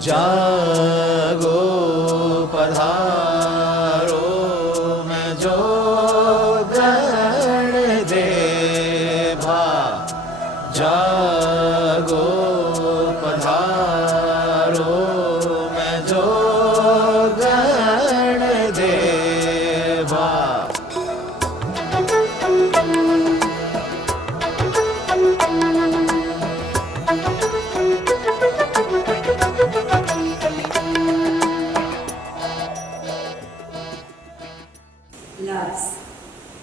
जागो पधारो मैं जो गण देवा, जागो पधारो मैं जो गण देवा। लफ्ज़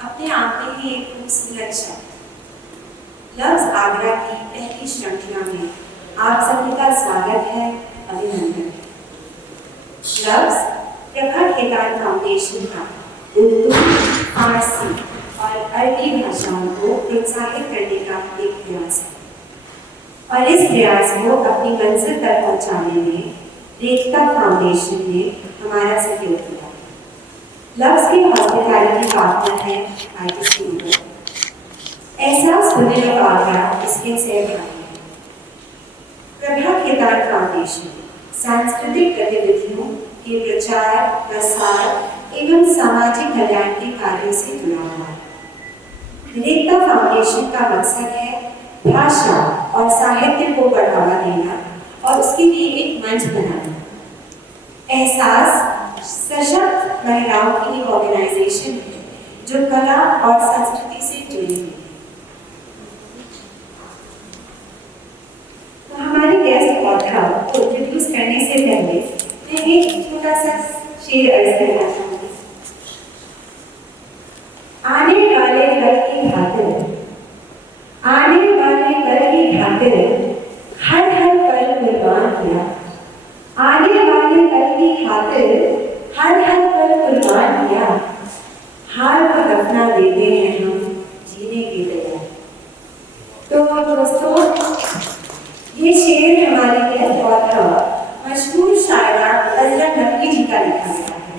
अपने आप में ही एक खूबसूरत शब्द। लफ्ज़ आगरा की पहली श्रृंखला में आप सभी का स्वागत है, अभिनंदन। लफ्ज़ प्रभा खेतान फाउंडेशन का उर्दू, फारसी और अरबी भाषाओं को प्रोत्साहित करने का एक प्रयास है, और इस प्रयास को अपनी मंजिल तक पहुंचाने में रेखता फाउंडेशन ने हमारा सहयोग किया। लफ्ज़ की हॉस्पिटैलिटी पार्टनर है आईटी स्टूडियो। एहसास होने लगा आगरा इसके सहभागी हैं। प्रभा खेतान फाउंडेशन सांस्कृतिक गतिविधियों के प्रचार, प्रसार एवं सामाजिक कल्याण के कार्यों से जुड़ा हुआ है। रेखता फाउंडेशन का मकसद है भाषा और साहित्य को बढ़ावा देना और उसके लिए एक मंच बनाना। एहसास सशक्त महिलाओं की ऑर्गेनाइजेशन है जो कला और संस्कृति से जुड़ी है। तो हमारे गेस्ट ऑथर को इंट्रोड्यूस करने से पहले मैं एक छोटा सा शेर अर्ज करना चाहूंगी। आने वाले कल की खातिर, आने वाले कल की खातिर हर हर पल कुर्बान किया। आने वाले कल की खातिर हर हर पल कुर्बान किया। हार को दफना देते हैं हम जीने की तैयार। तो दोस्तों, ये शेर हमारे गेस्ट ऑथर मशहूर शायरा अज़रा नकवी जी का लिखा गया है।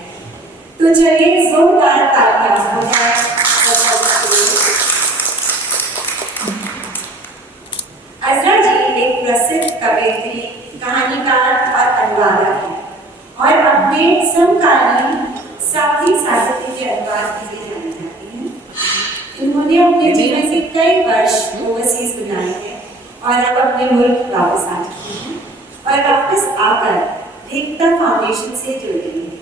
तो चलिए जोरदार तालियां हो जाए। अज़रा जी एक प्रसिद्ध कवयित्री, कहानीकार और अनुवादक हैं और अपने समकालीन साथी साहित्य के अनुवाद के लिए जानी जाती हैं। इन्होंने अपने जीवन से कई वर्ष ओवरसीज गुजारे हैं और अब अपने मुल्क वापस आ चुके हैं और वापस आकर रेखता फाउंडेशन से जुड़ गई हैं।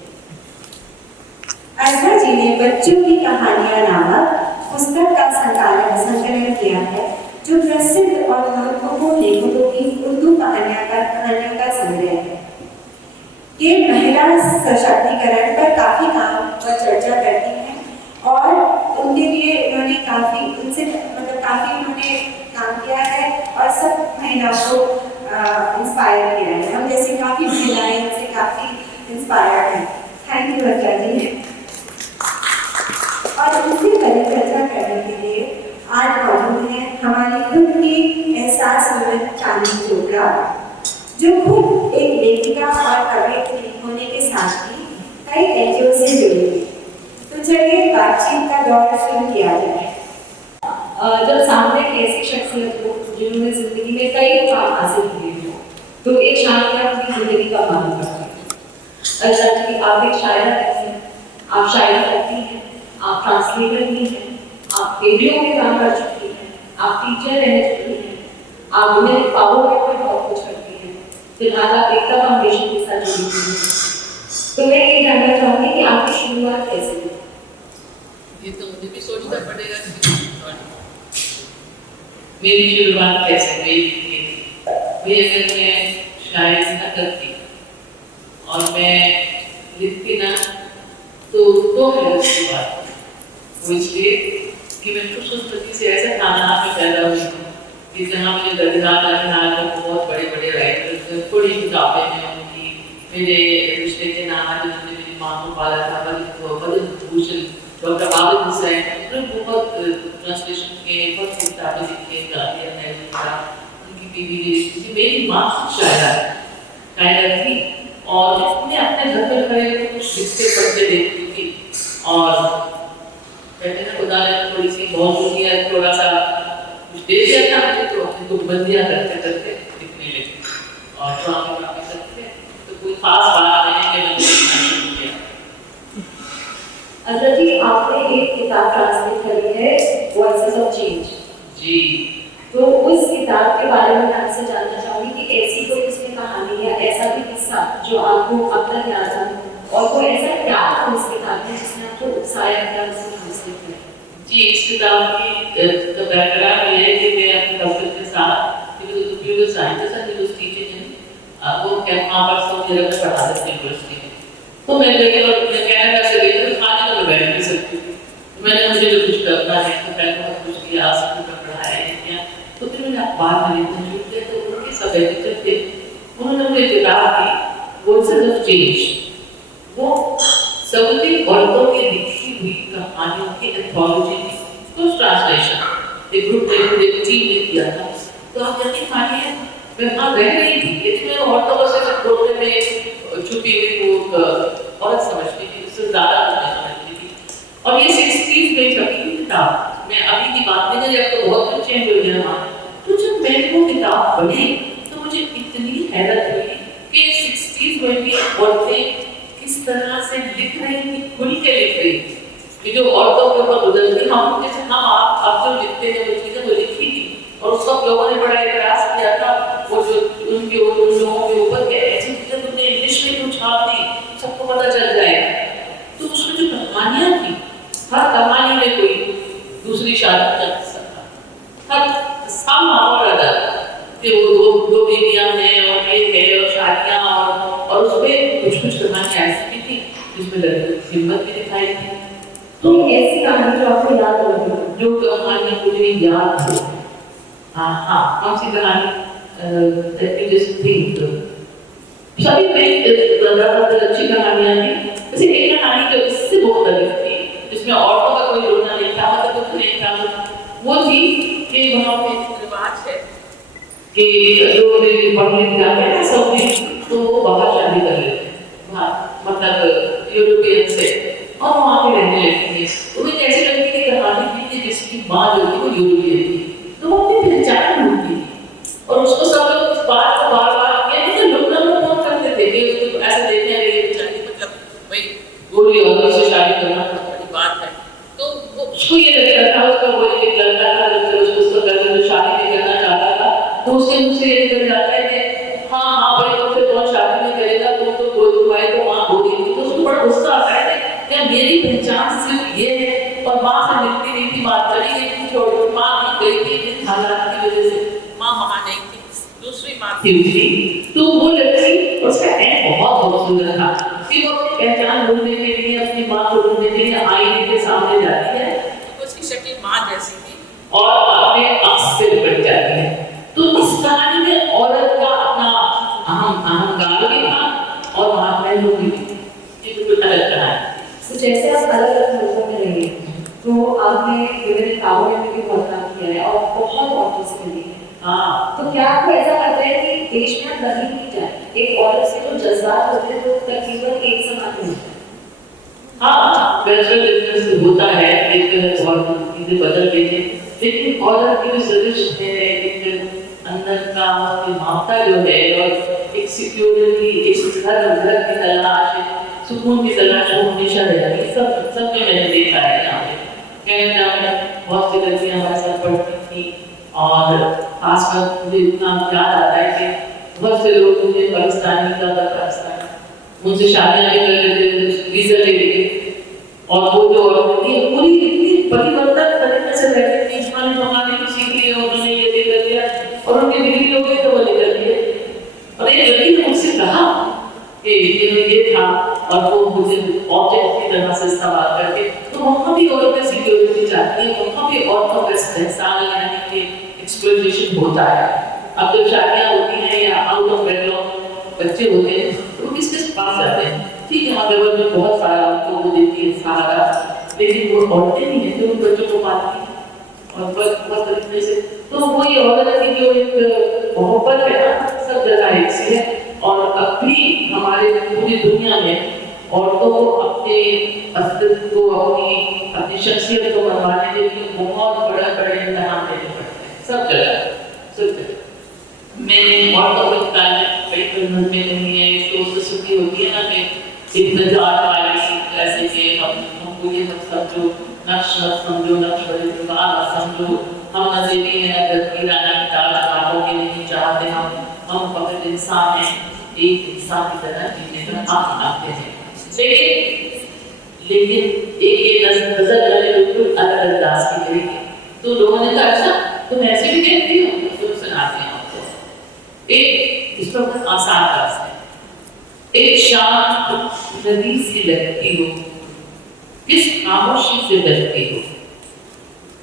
अज़रा जी ने बच्चों की कहानियां नामक पुस्तक का संकलन किया है, जो प्रसिद्ध और महत्वपूर्ण लेखकों की उर्दू कहानियों का संग्रह है। ये महिला सशक्तिकरण पर काफ़ी काम और चर्चा करती हैं और उनके लिए उन्होंने काफ़ी काम किया है और सब महिलाओं को इंस्पायर किया है। हम जैसे काफ़ी महिलाएं इनसे काफ़ी इंस्पायर्ड हैं। थैंक यू अज़रा जी। और उनसे परिचर्चा करने के लिए आज मौजूद हैं हमारी खुद की एहसास चांदनी चोपड़ा, जो खुद एक लेखिका और कवयित्री होने के साथ ही कई एनजीओ से जुड़ी है। तो चलिए बातचीत का दौर शुरू किया जाए। जब सामने एक ऐसी शख्सियत हो जिन्होंने जिंदगी में कई काम हासिल किए हो, तो एक शायरा अपनी जिंदगी का काम करती है। अज़रा जी, आप एक शायरा रहती हैं, आप शायरा करती हैं, आप ट्रांसलेटर भी हैं, आप रेडियो में काम कर चुकी हैं, आप टीचर रह चुकी हैं, आप उन्हें पावर में बहुत कुछ करती हैं। फिलहाल आप रेखता फाउंडेशन के साथ जुड़ी हुई हैं। तो मैं ये जानना चाहूँगी कि आपकी शुरुआत कैसे हुई? ये तो मुझे भी सोचना पड़ेगा कि मेरी शुरुआत कैसे हुई। अगर मैं शायरी न करती और मैं लिखती ना, तो है उसकी बात। वो इसलिए कि मैं खुश संस्कृति से ऐसे खानदान में पैदा हुई हूँ कि जहाँ मुझे दरगाह में बहुत बड़े बड़े राइटर्स, थोड़ी किताबें हैं उनकी। मेरे रिश्ते के नाम जिन्होंने मेरी माँ को पाला था, बद्र भूषण, डॉक्टर आबिद हुसैन, उन्होंने बहुत ट्रांसलेशन के बहुत किताबें लिखी, गालिया है उनकी बीवी ने। मेरी माँ शायरा थी और मैं अपने घर पर खड़े कुछ लिखते पढ़ते देखती थी और कहते ना खुदा ने थोड़ी सी बहुत दुनिया थोड़ा सा कुछ दे दिया था मुझे, तो बंदियाँ करते करते लिखने लगी और तो आप करते कोई खास बात नहीं कि मैंने लिखना शुरू किया। अजय जी, आपने एक किताब ट्रांसलेट करी है, वॉइसेस ऑफ चेंज जी। तो उस किताब के बारे में आपसे जानना चाहूंगी कि ऐसी कोई उसमें कहानी या ऐसा भी किस्सा जो आपको अब तक याद है, और कोई ऐसा क्या था उस किताब में जिसने आपको उत्साहित किया उसे ट्रांसलेट किया? जी, इस किताब की तो बैकग्राउंड ये है कि मैं अपने डॉक्टर के साथ कंप्यूटर साइंटिस्ट एंड यूनिवर्सिटी वो वहाँ पर सऊदी अरब में पढ़ा रहे थे यूनिवर्सिटी में। तो मैं गई और मैं कनाडा से गई तो खाने को मैं बैठ नहीं सकती थी। मैंने मुझे जो कुछ करना है तो पहले बहुत कुछ किया, स्कूल में पढ़ाया है क्या। तो फिर मैंने अखबार खरीदने शुरू किया, तो उनके सब एडिटर थे, उन्होंने मुझे किताब दी वॉइसेस ऑफ चेंज। वो सऊदी औरतों की लिखी हुई कहानियों की एंथोलॉजी थी, तो ट्रांसलेशन एक ग्रुप ने टीम ने किया था। तो आप यकीन मानिए मैं वहाँ रह रही थी, लेकिन मैं औरतों को सिर्फ प्रोग्राम में छुपी हुई वो औरत समझती थी, उससे ज़्यादा कुछ नहीं समझती थी। और ये 60s में छपी हुई किताब, मैं अभी की बात नहीं कर रही, अब तो बहुत कुछ चेंज हो गया वहाँ। तो जब मैंने वो किताब पढ़ी तो मुझे इतनी हैरत हुई कि 60s में भी औरतें किस तरह से लिख रही थी, खुल के लिख रही थी। कि जो औरतों के ऊपर गुजरती हम जैसे हम आप जो लिखते हैं वो चीज़ें वो लिखी थी, और उस वक्त लोगों ने बड़ा एतराज़ किया था वो जो उनके लोगों के ऊपर के ऐसी चीज़ें तुमने इंग्लिश में क्यों छाप दी, सबको पता चल जाएगा। तो उसमें जो कहानियाँ थी, हर कहानी में कोई दूसरी शादी का किस्सा था, हर सब और अदर कि वो दो बीवियाँ हैं और ये है और शादियाँ, और उसमें कुछ कुछ कहानियाँ ऐसी भी थी जिसमें लड़कियों की हिम्मत भी दिखाई थी। तो ऐसी कहानी जो आपको याद होगी, जो कहानियाँ मुझे याद हो, हाँ कौन सी कहानी सभी में ज़्यादातर अच्छी कहानियाँ थी। जैसे एक कहानी जो इससे मुख्तलिफ थी जिसमें औरतों का कोई रोना नहीं था, मतलब कुछ नहीं था, वो थी कि वहाँ पे एक रिवाज है कि जो पढ़ लिख जाते हैं ना सऊदी, तो वो बाहर शादी कर लेते हैं, मतलब यूरोपियन से, और वहाँ पे रहने लगती है। तो एक ऐसी लड़की की कहानी थी कि जिसकी माँ जो थी वो यूरोपियन थी, तो वो अपनी पहचान ढूंढती थी, और उसको सब लोग इस बात को बार बार कहते लोग फोन करते थे कि उसको ऐसे देखने लगे बेचारी, मतलब भाई गोरी औरत से शादी करना बहुत बड़ी बात है। तो वो उसको ये लगता था, उसका वो एक लड़का था उसको शादी नहीं करना चाहता था, तो उसके मुझसे ये निकल जाता है कि हाँ भाई तो फिर कौन शादी नहीं करेगा, तो तुम्हारी तो माँ गोरी थी। तो उसको बड़ा गुस्सा आता है कि मेरी पहचान सिर्फ ये है, और माँ से मिलती नहीं थी, बात चली गई थी, छोड़ माँ की गई थी हालात की वजह से, माँ वहाँ नहीं थी, दूसरी माँ थी उसकी। तो वो लड़की उसका एंड बहुत सुंदर था कि वो अपनी पहचान ढूंढने के लिए, अपनी माँ को ढूंढने के लिए आईने के सामने जाती है, तो उसकी शक्ल माँ जैसी थी और अपने अक्स से बच जाती है। तो इस कहानी में औरत का अपना अहंकार भी था और वहाँ पहलू भी थी, ये बिल्कुल अलग कहानी। तो जैसे आप अलग अलग मुल्कों में रही हैं, तो आपने विभिन्न कामों में भी बहुत काम किया है और बहुत औरतों से मिली है। हाँ, तो क्या आपको ऐसा लगता है कि देश में बदली की जाए, एक औरत से जो जज्बात होते हैं वो तकरीबन एक समान होते हैं? हाँ, वैसे डिफरेंस होता है, लेकिन और चीजें बदल गई हैं, लेकिन औरत की भी सदिश है, एक अंदर का मामला जो है, और एक सिक्योरिटी, एक घर की तलाश, सुकून की तलाश वो हमेशा रहती है। सब में मैंने देखा है यहाँ पे कनाडा में बहुत सी लड़कियाँ हमारे साथ पढ़ती थी, और खासकर मुझे इतना याद आता है कि बहुत से लोग मुझे पाकिस्तानी उनसे शादियाँ भी कर लेते थे, वीज़ा ले लेते, और वो जो औरतें थी पूरी इतनी परिवर्तन तरीके से रहती थी, खाने पकाने की सीख ली, उन्होंने ये कर लिया, और उनकी डिग्री हो गई तो वो निकल गए। और एक लड़की ने मुझसे कहा कि ये था, और वो मुझे ऑब्जेक्ट की तरह से इस्तेमाल करके, तो वहाँ भी औरतें सिक्योरिटी चाहती है, वहाँ भी औरतों का एहसान यानी कि एक्सप्लॉयटेशन होता है। अब जब शादियाँ होती हैं या आउट ऑफ वेडलॉक बच्चे होते हैं तो वो किसके पास जाते हैं, ठीक है हाँ गवर्नमेंट बहुत सारा उनको वो देती है सहारा, लेकिन वो औरतें नहीं है जो उन बच्चों को पालती हैं और बहुत तरीके से। तो वही औरत की जो एक मोहब्बत है ना, सब जगह एक सी है, और अब भी हमारे पूरी दुनिया में औरतों को अपने अस्तित्व को, अपनी शख्सियत को मनवाने के लिए बहुत बड़ा इम्तहान देने पड़ते हैं, सब जगह। मैंने औरतों के कई फिल्म में नहीं है, शो से सुनी होती है ना कि एक नजात वाली ऐसे कि हमको ये सब जो नक्श समझो, नक्श बड़े समझो, हम न देवी है न धरती राना की ताज बातों के नहीं चाहते, हम फकत इंसान हैं, एक इंसान की तरह जीने का हक चाहते हैं। लेकिन एक ये नजर मैंने बिल्कुल अलग अंदाज की करेगी, तो लोगों ने कहा अच्छा तुम ऐसे भी देखती हो, तो सुनाते हैं आपको। एक इस पर बहुत आसान रास्ता है, एक शाम नदी सी लगती हो, किस खामोशी से बजती हो,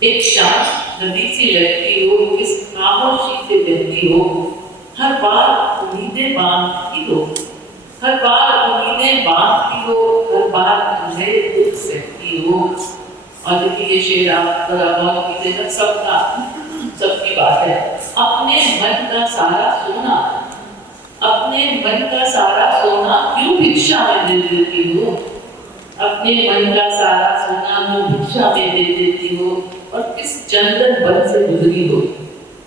एक शाम नदी सी लगती हो, किस खामोशी से बजती हो, हर बार उम्मीदें बांधती हो, हर बार उम्मीदें बांधती हो, हर बार नए दुख सहती हो। और देखिए ये शेर आप गौर कीजिएगा, सबकी बात है। अपने मन का सारा सोना, अपने मन का सारा सोना क्यों भिक्षा में दे देती हो, अपने मन का सारा सोना क्यों भिक्षा में दे देती हो, और किस चंदन बन से गुजरी हो।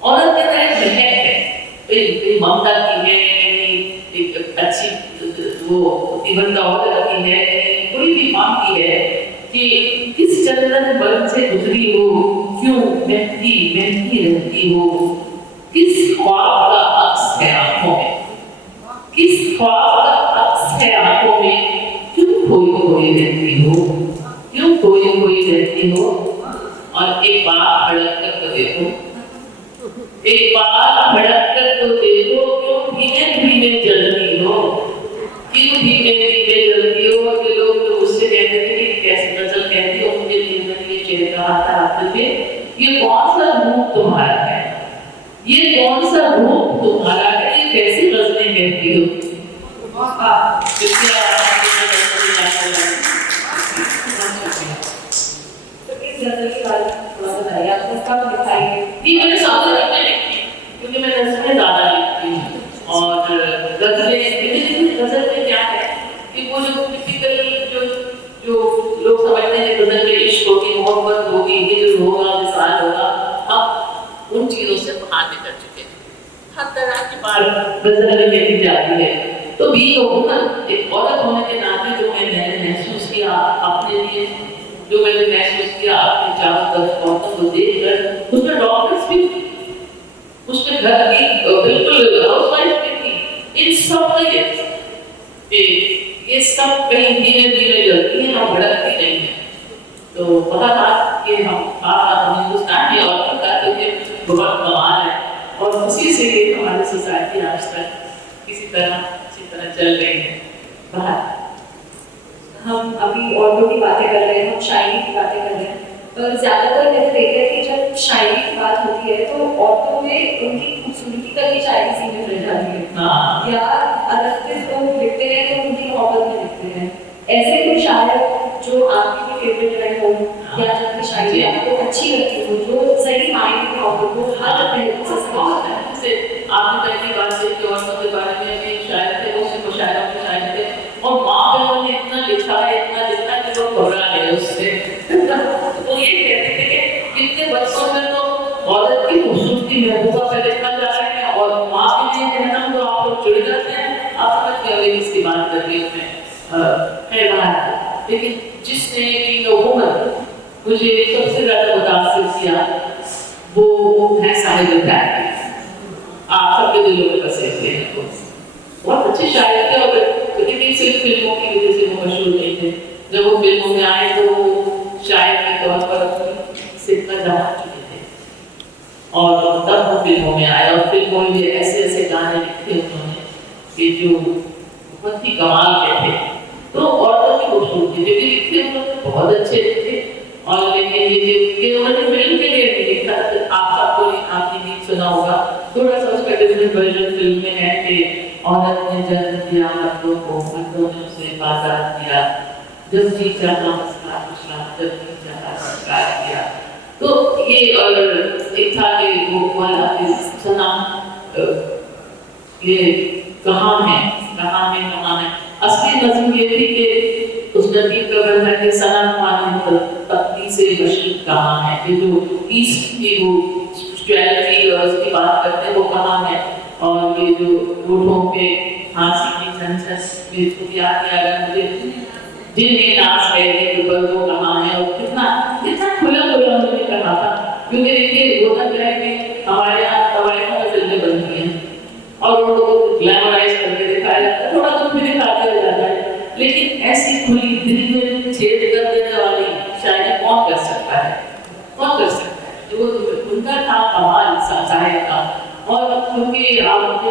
औरत के तरह महक है, कोई ममता की है, एक अच्छी वो इवन का ऑर्डर की है, कोई भी मांग की है कि किस चंदन बन से गुजरी हो, क्यों महकती महकती रहती हो, किस ख्वाब का अक्स है आंखों में, किस ख्वाब का अक्स है आंखों में, क्यों खोई खोई रहती हो, क्यों खोई खोई रहती हो। और एक बार भड़क कर तो देखो, एक बार भड़क कर तो देखो, क्यों धीमे धीमे जलती हो, क्यों धीमे धीमे जलती हो। कि लोग जो मुझसे कहते थे कि कैसे गजल कहती हो, मुझे नींद में ये चेहरा आता आते थे, ये कौन सा रूप तुम्हारा है, ये कौन सा रूप तुम्हारा है, ये कैसी गजलें कहती हो। मैंने सामने रखने लिखी क्योंकि मैं नज़में ज़्यादा लिखती हूँ और गजल में क्या है कि वो जो टिपिकल जो लोग समझते हैं गजल में इश्क होगी, मोहब्बत होगी, दिल होगा, विसाल होगा, अब उन चीज़ों से बाहर निकल चुके हैं। हर तरह की बात गजल में कहती जाती है। तो भी लोग ना एक औरत होने के नाते जो मैंने महसूस किया अपने लिए, जो मैंने महसूस किया अपने चारों तरफ औरतों को देखकर, उसमें डॉक्टर्स भी थी, उसमें घर की बिल्कुल हाउसवाइफ भी थी, इन सब का ये सब कहीं धीरे धीरे जलती है और भड़कती नहीं है। तो पता था कि हम हिंदुस्तान की औरतों का तो ये बहुत कमाल है और उसी से ये हमारी सोसाइटी आज तक किसी तरह चल रही है। बाहर हम अभी औरतों की बातें कर रहे हैं, हम शायरी की बातें कर रहे हैं, पर ज्यादातर मैंने देखा है कि जब शायरी की बात होती है तो औरतों में उनकी खूबसूरती का भी शायरी सीने रह जाती है, या अलग से लोग लिखते हैं तो उनकी मोहब्बत में लिखते हैं। ऐसे कोई शायर जो आपकी भी फेवरेट रहे हो या जिनकी शायरी आपको अच्छी लगती हो, जो सही मायने में मोहब्बत को हर पहलू से समझता है। जैसे आपने पहली बात से कि औरतों के बारे में हमें शायर थे, वो सिर्फ शायरों के शायर थे और माँ बहनों ने इतना लिखा है, इतना लिखा कि लोग घबरा गए उससे। तो ये कहते थे कि कितने बच्चों में तो औरत की खूबसूरती महबूबा पे लिखा जा रहा है और माँ के लिए कहना तो आप लोग जुड़ जाते हैं। आप समझ गए होंगे इसकी बात कर रही हूँ मैं बात। लेकिन जिसने लोगों में मुझे सबसे ज्यादा मुतासिर किया वो है साहिब इब्राहिम। आप सबके दिलों में बसे हुए हैं, बहुत अच्छे शायर थे और लेकिन सिर्फ फिल्मों की वजह से वो मशहूर नहीं थे। जब वो फिल्मों में आए तो शायर के तौर पर सिक्का जमा चुके थे और तब वो फिल्मों में आए और फिल्मों में ऐसे ऐसे गाने लिखे उन्होंने कि जो बहुत ही कमाल के थे। तो औरतों की खूबसूरती जो भी लिखे उन्होंने बहुत अच्छे थे और लेकिन ये उन्होंने फिल्म के लिए भी लिखा। आप सबको आपने गीत सुना होगा, थोड़ा सा उसका डिफरेंट वर्जन फिल्म में है कि औरत ने जन्म दिया मर्दों को, मर्दों ने उसे बाजार दिया, जब जी चाहा मुस्कुरा खुशला, जब जी चाहा संस्कार किया। तो ये और एक था कि वो वाला सुना ये कहाँ है। असली नज़म ये थी कि उस नदी का बंधा के सनम माने पत्नी से मशरक़ कहाँ है, ये जो ईस्ट की वो स्पिरिचुअलिटी और उसकी बात करते हैं वो कहाँ है। और ये जो होठों पे हंसी की झंझट मुझे याद नहीं आ रहा मुझे जिन में नाच है ऊपर वो कहाँ है और कितना कितना खुला खुला उन्होंने कहा था क्योंकि देखिए होता क्या है कि हमारे यहाँ कवायदों में फिल्में बनती हैं और उन लोगों को ग्लैमराइज करके दिखाया जाता है थोड़ा तो भी दिखा दिया जाता है लेकिन ऐसी खुली दिल में छेद कर देने वाली शायरी कौन कर सकता है कौन कर सकता है जो उनका था कमाल साहिब का और क्योंकि आप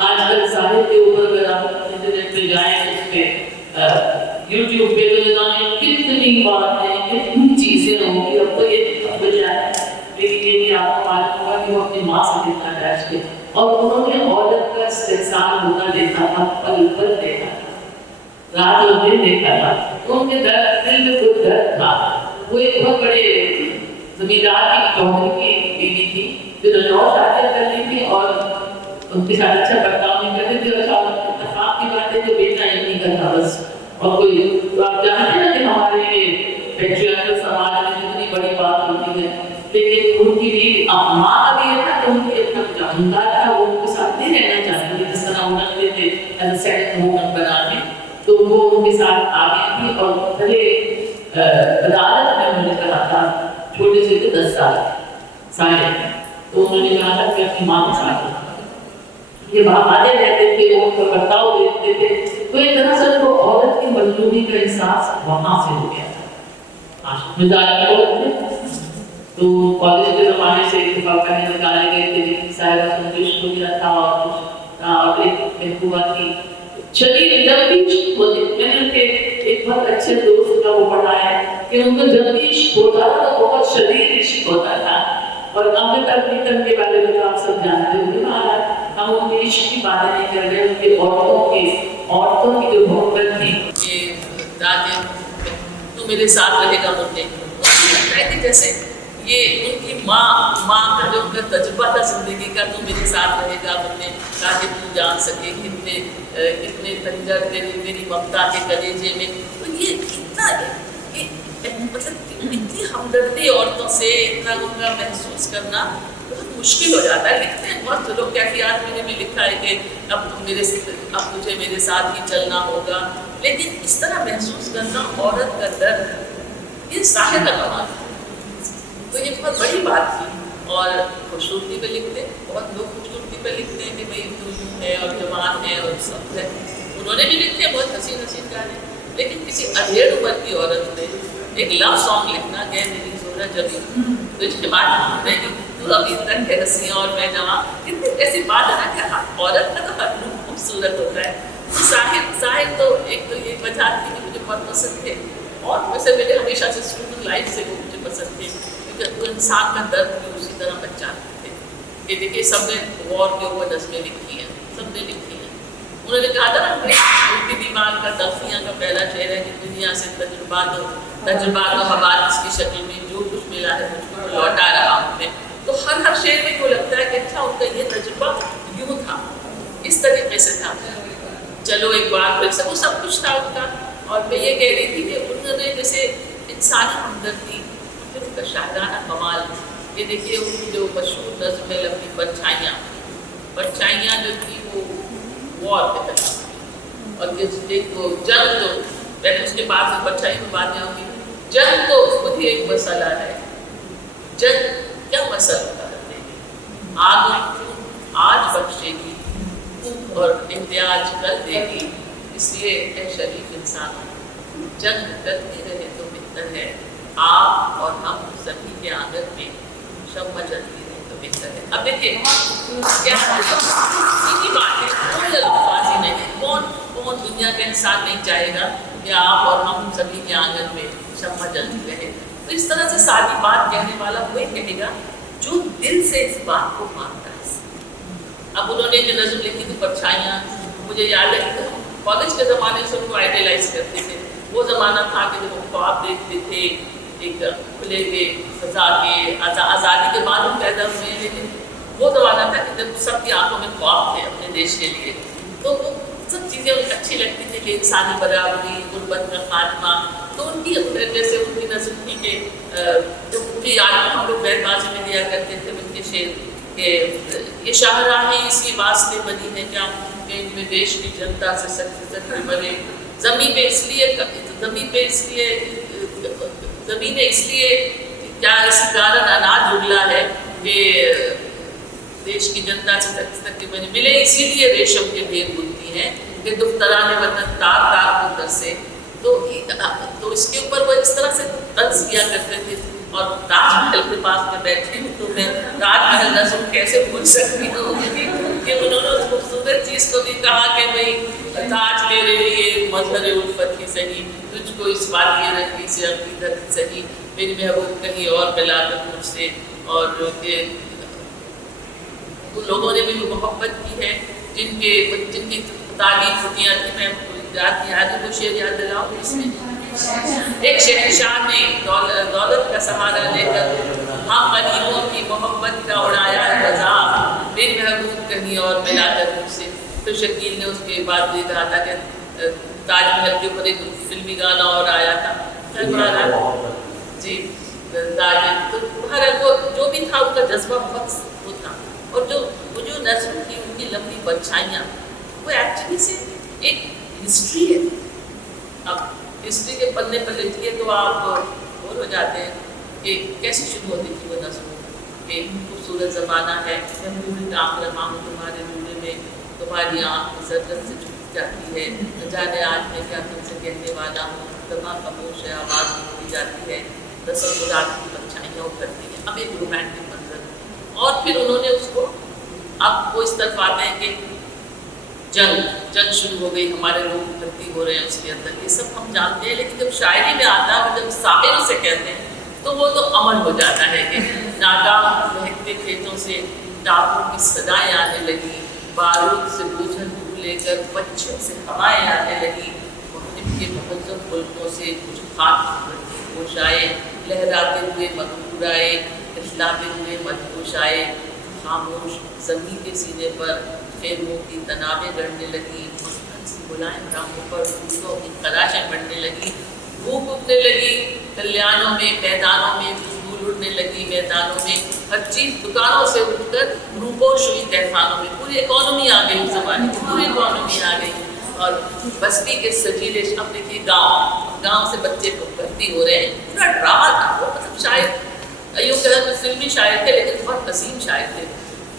आजकल साहिब के ऊपर अगर आप इंटरनेट पे जाएं उस पे यूट्यूब पे तो जाने कितनी बातें कितनी चीजें होंगी अब तो ये बच जाए लेकिन ये भी आपको मालूम होगा कि वो अपनी माँ से कितना अटैच थे और उन्होंने औरत का इस्तेहसाल होता देखा था पल पल देखा था रात और दिन देखा था तो उनके दिल में कुछ दर्द था वो एक बहुत बड़े जमींदार की चौधरी की बीवी थी जो नौजवान शादी कर ली थी और उनके साथ अच्छा बर्ताव नहीं करते थे और इत्तेफाक की बात है कि बेटा ये नहीं करता बस और कोई तो आप जानते हैं कि हमारे पेट्रियार्कल समाज में कितनी बड़ी बात होती है लेकिन उनकी भी माँ का भी ये था कि उनकी अपना जो अहंकार था वो उनके साथ नहीं रहना चाहती थी जिस तरह उन्होंने थे एज अ सेकंड वुमन बनाने तो वो उनके साथ आ गई थी और पहले अदालत में उन्होंने कहा था छोटे से 10 साल तो उन्होंने कहा था कि अपनी माँ के साथ ये वहाँ आते रहते थे वो उनका बर्ताव देखते थे तो एक तरह से वो औरत की मजलूमी का एहसास वहाँ से हो गया था मिजाज की औरत थे तो कॉलेज के ज़माने से इत्तेफाक करने निकाले गए थे लेकिन साहिबा से रिश्ता हो गया था और एक महबूबा थी शरीर जब भी होते मैंने उनके एक बहुत अच्छे दोस्त का वो पढ़ा है कि उनको जब भी इश्क होता था तो बहुत शरीर इश्क होता था और अमृता प्रीतम के बारे में तो आप सब जानते होंगे महाराज हम उनके इश्क की बातें नहीं कर रहे उनके औरतों की जो मोहब्बत थी ये राजे तू मेरे साथ रहेगा मुझे लगता है कि जैसे ये उनकी माँ का जो उनका तजुर्बा था जिंदगी का तू मेरे साथ रहेगा मुझे ताकि तू जान सके कितने तंजर तेरी मेरी ममता के कलेजे में तो ये इतना मतलब इतनी हमदर्दी औरतों से इतना उनका महसूस करना बहुत मुश्किल हो जाता है लिखते हैं बहुत लोग कैफियत मैंने भी लिखा है कि अब मुझे मेरे साथ ही चलना होगा लेकिन इस तरह महसूस करना औरत का दर्द ये साहिब का कमाल तो ये बहुत बड़ी बात थी और खूबसूरती पे लिखते बहुत लोग खूबसूरती पे लिखते हैं कि भाई तू है और जवान है और सब है उन्होंने भी लिखे हैं बहुत हसीन गाने लेकिन किसी अधेड़ उम्र की औरत ने एक लव सॉन्ग लिखना गए मेरी जोरा जबी तो इसके बाद नहीं तू अभी तक है हसी और मैं जवान कितनी ऐसी बात है ना कि औरत का तो हर रूप खूबसूरत होता है तो साहिब तो एक तो ये वजह थी कि मुझे बहुत पसंद थे और वैसे मेरे हमेशा से स्टूडेंट लाइफ से वो मुझे पसंद थे तो इंसान का दर्द भी उसी तरह पहचानते थे कि देखिए सबने वॉर के ऊपर नज़में लिखी हैं सबने लिखी हैं उन्होंने कहा था ना उनके दिमाग का तल्फियाँ का पहला शेर है कि दुनिया से तजुर्बा तो हवादिस की शक्ल में जो कुछ मिला है मुझको लौटा रहा हूँ मैं तो हर शेर में क्यों लगता है कि अच्छा उनका ये तजुर्बा यूँ था इस तरीके से था चलो एक बार फिर से वो सब कुछ था उनका और मैं ये कह रही थी कि उन्होंने जैसे इंसानी हमदर्दी का शाहराना कमाल ये देखिए उनकी जो मशहूर नज़्म है लंबी परछाइयाँ जो थी वो वॉर पे करती और एक वो जंग तो मैंने उसके बाद में परछाई में बात नहीं होगी जंग तो खुद ही एक मसला है जंग क्या मसला है आग आज बख्शेगी और इम्तियाज कर देगी इसलिए है शरीफ इंसान जंग करते रहे तो बेहतर है आप और हम सभी के आंगन में शम्मा जलती रहे तो बेहतर है अब देखिए क्या की बात है कोई अल्फाजी नहीं कौन दुनिया का इंसान नहीं चाहेगा कि आप और हम सभी के आंगन में शम्मा जलती रहे तो इस तरह से सारी बात कहने वाला वही कहेगा जो दिल से इस बात को मानता है अब उन्होंने जो नज़्म लिखी थी परछाइयाँ मुझे याद है कि कॉलेज के ज़माने से उनको आइडियलाइज करते थे वो ज़माना था कि जब वो ख्वाब देखते थे एक खुले हुए फजा के आज़ादी के बाद हम पैदा हुए हैं लेकिन वो ज़माना था कि जब सबकी आंखों में ख्वाब थे अपने देश के लिए तो वो सब चीज़ें उनको अच्छी लगती थी कि इंसानी बराबरी गुर्बत का खात्मा तो उनकी जैसे उनकी नज़्म थी कि जो उनकी याद में हम लोग बैतबाजी में दिया करते थे उनके शेर کہ یہ شاہراہیں اسی واسطے بنی ہے کیا کہ ان میں دیش کی جنتا سے سچے بنے. زمینیں اس لیے کیا اس کارن اناج اگلا ہے کہ دیش کی جنتا سے سچے بنے ملے، اسی لیے ریشم کے ڈھیر بنتی ہیں کہ دختران وطن تار تار کو ترسے. تو اس کے اوپر وہ اس طرح سے طنز کیا کرتے تھے. اور تاج محل کے پاس میں بیٹھی ہوں تو میں تاج محل نظم کیسے بھول سکتی ہوں کہ انہوں نے اس خوبصورت چیز کو بھی کہا کہ بھائی تاج میرے لیے مظہر الفت ہی صحیح، تجھ کو اس وادی رنگی سے عقیدت ہی صحیح، میری محبوب کہیں اور ملا کر مجھ سے. اور کہ ان لوگوں نے بھی محبت کی ہے جن کی تعلیم ہوتیاں تھیں. میں یاد کو شعر یاد دلاؤں اس میں. ایک شہنشاہ نے دولت کا سہارا لے کر ہم غریبوں کی محبت کا اڑایا رضا، میری محبوب کہیں اور ملا کر مجھ سے. تو شکیل نے اس کے بعد یہ کہا تھا کہ تاج محل کے اوپر ایک فلمی گانا اور آیا تھا جی تاج. تو وہ جو بھی تھا ان کا جذبہ بہت وہ تھا. اور وہ جو نظم تھی ان کی لمبی پرچھائیاں وہ ایکچولی سے ایک ہسٹری ہے. اب ہسٹری کے پنے پر لکھیے تو آپ بور ہو جاتے ہیں کہ کیسے شروع ہوتی تھی وہ نظم کہ خوبصورت زمانہ ہے، میں پوری ٹانگ رہا ہوں تمہارے جوڑے میں، تمہاری آنکھ زرد سے چھپ جاتی ہے، نہ جانے آج میں کیا تم سے کہنے والا ہوں، دماغ خاموش ہے، آواز ہوتی جاتی ہے، تصورات کی پرچھائیاں ابھرتی ہیں. اب ایک رومانٹک منظر. اور پھر انہوں نے اس کو اب وہ اس طرف آتے ہیں کہ جنگ شروع ہو گئی، ہمارے لوگ بھرتی ہو رہے ہیں اس کے اندر، یہ سب ہم جانتے ہیں. لیکن جب شاعری میں آتا ہے اور جب شاعر سے کہتے ہیں تو وہ تو امن ہو جاتا ہے کہ ناگاہ مہکتے کھیتوں سے ٹاپوں کی صدائیں آنے لگی، بارود سے بوجھل دھو لے کر پچھم سے ہوائیں آنے لگی، مغرب کے مہذب ملکوں سے کچھ خاک بھرتی ہوش آئے، لہراتے ہوئے مغرور آئے، اخلاتے ہوئے مدہوش آئے، خاموش زمین کے سینے پر خیموں کی تنابیں گڑنے لگی، ملائم راموں پر پھولوں کی خراشیں بڑھنے لگی، دھوپ اٹھنے لگی کلیانوں میں، میدانوں میں پھول اڑنے لگی، میدانوں میں ہر چیز دکانوں سے اٹھ کر روپوش ہوئی تہخانوں میں. پوری اکانومی آ گئی اس زمانے کی، پوری اکانومی آ گئی. اور بستی کے سجیلے اب دیکھیے گاؤں سے بچے کو بھرتی ہو رہے ہیں. پورا ڈرامہ تھا وہ. مطلب شاید ایوں کہ فلمی شاعر تھے لیکن بہت حسین شاعر تھے.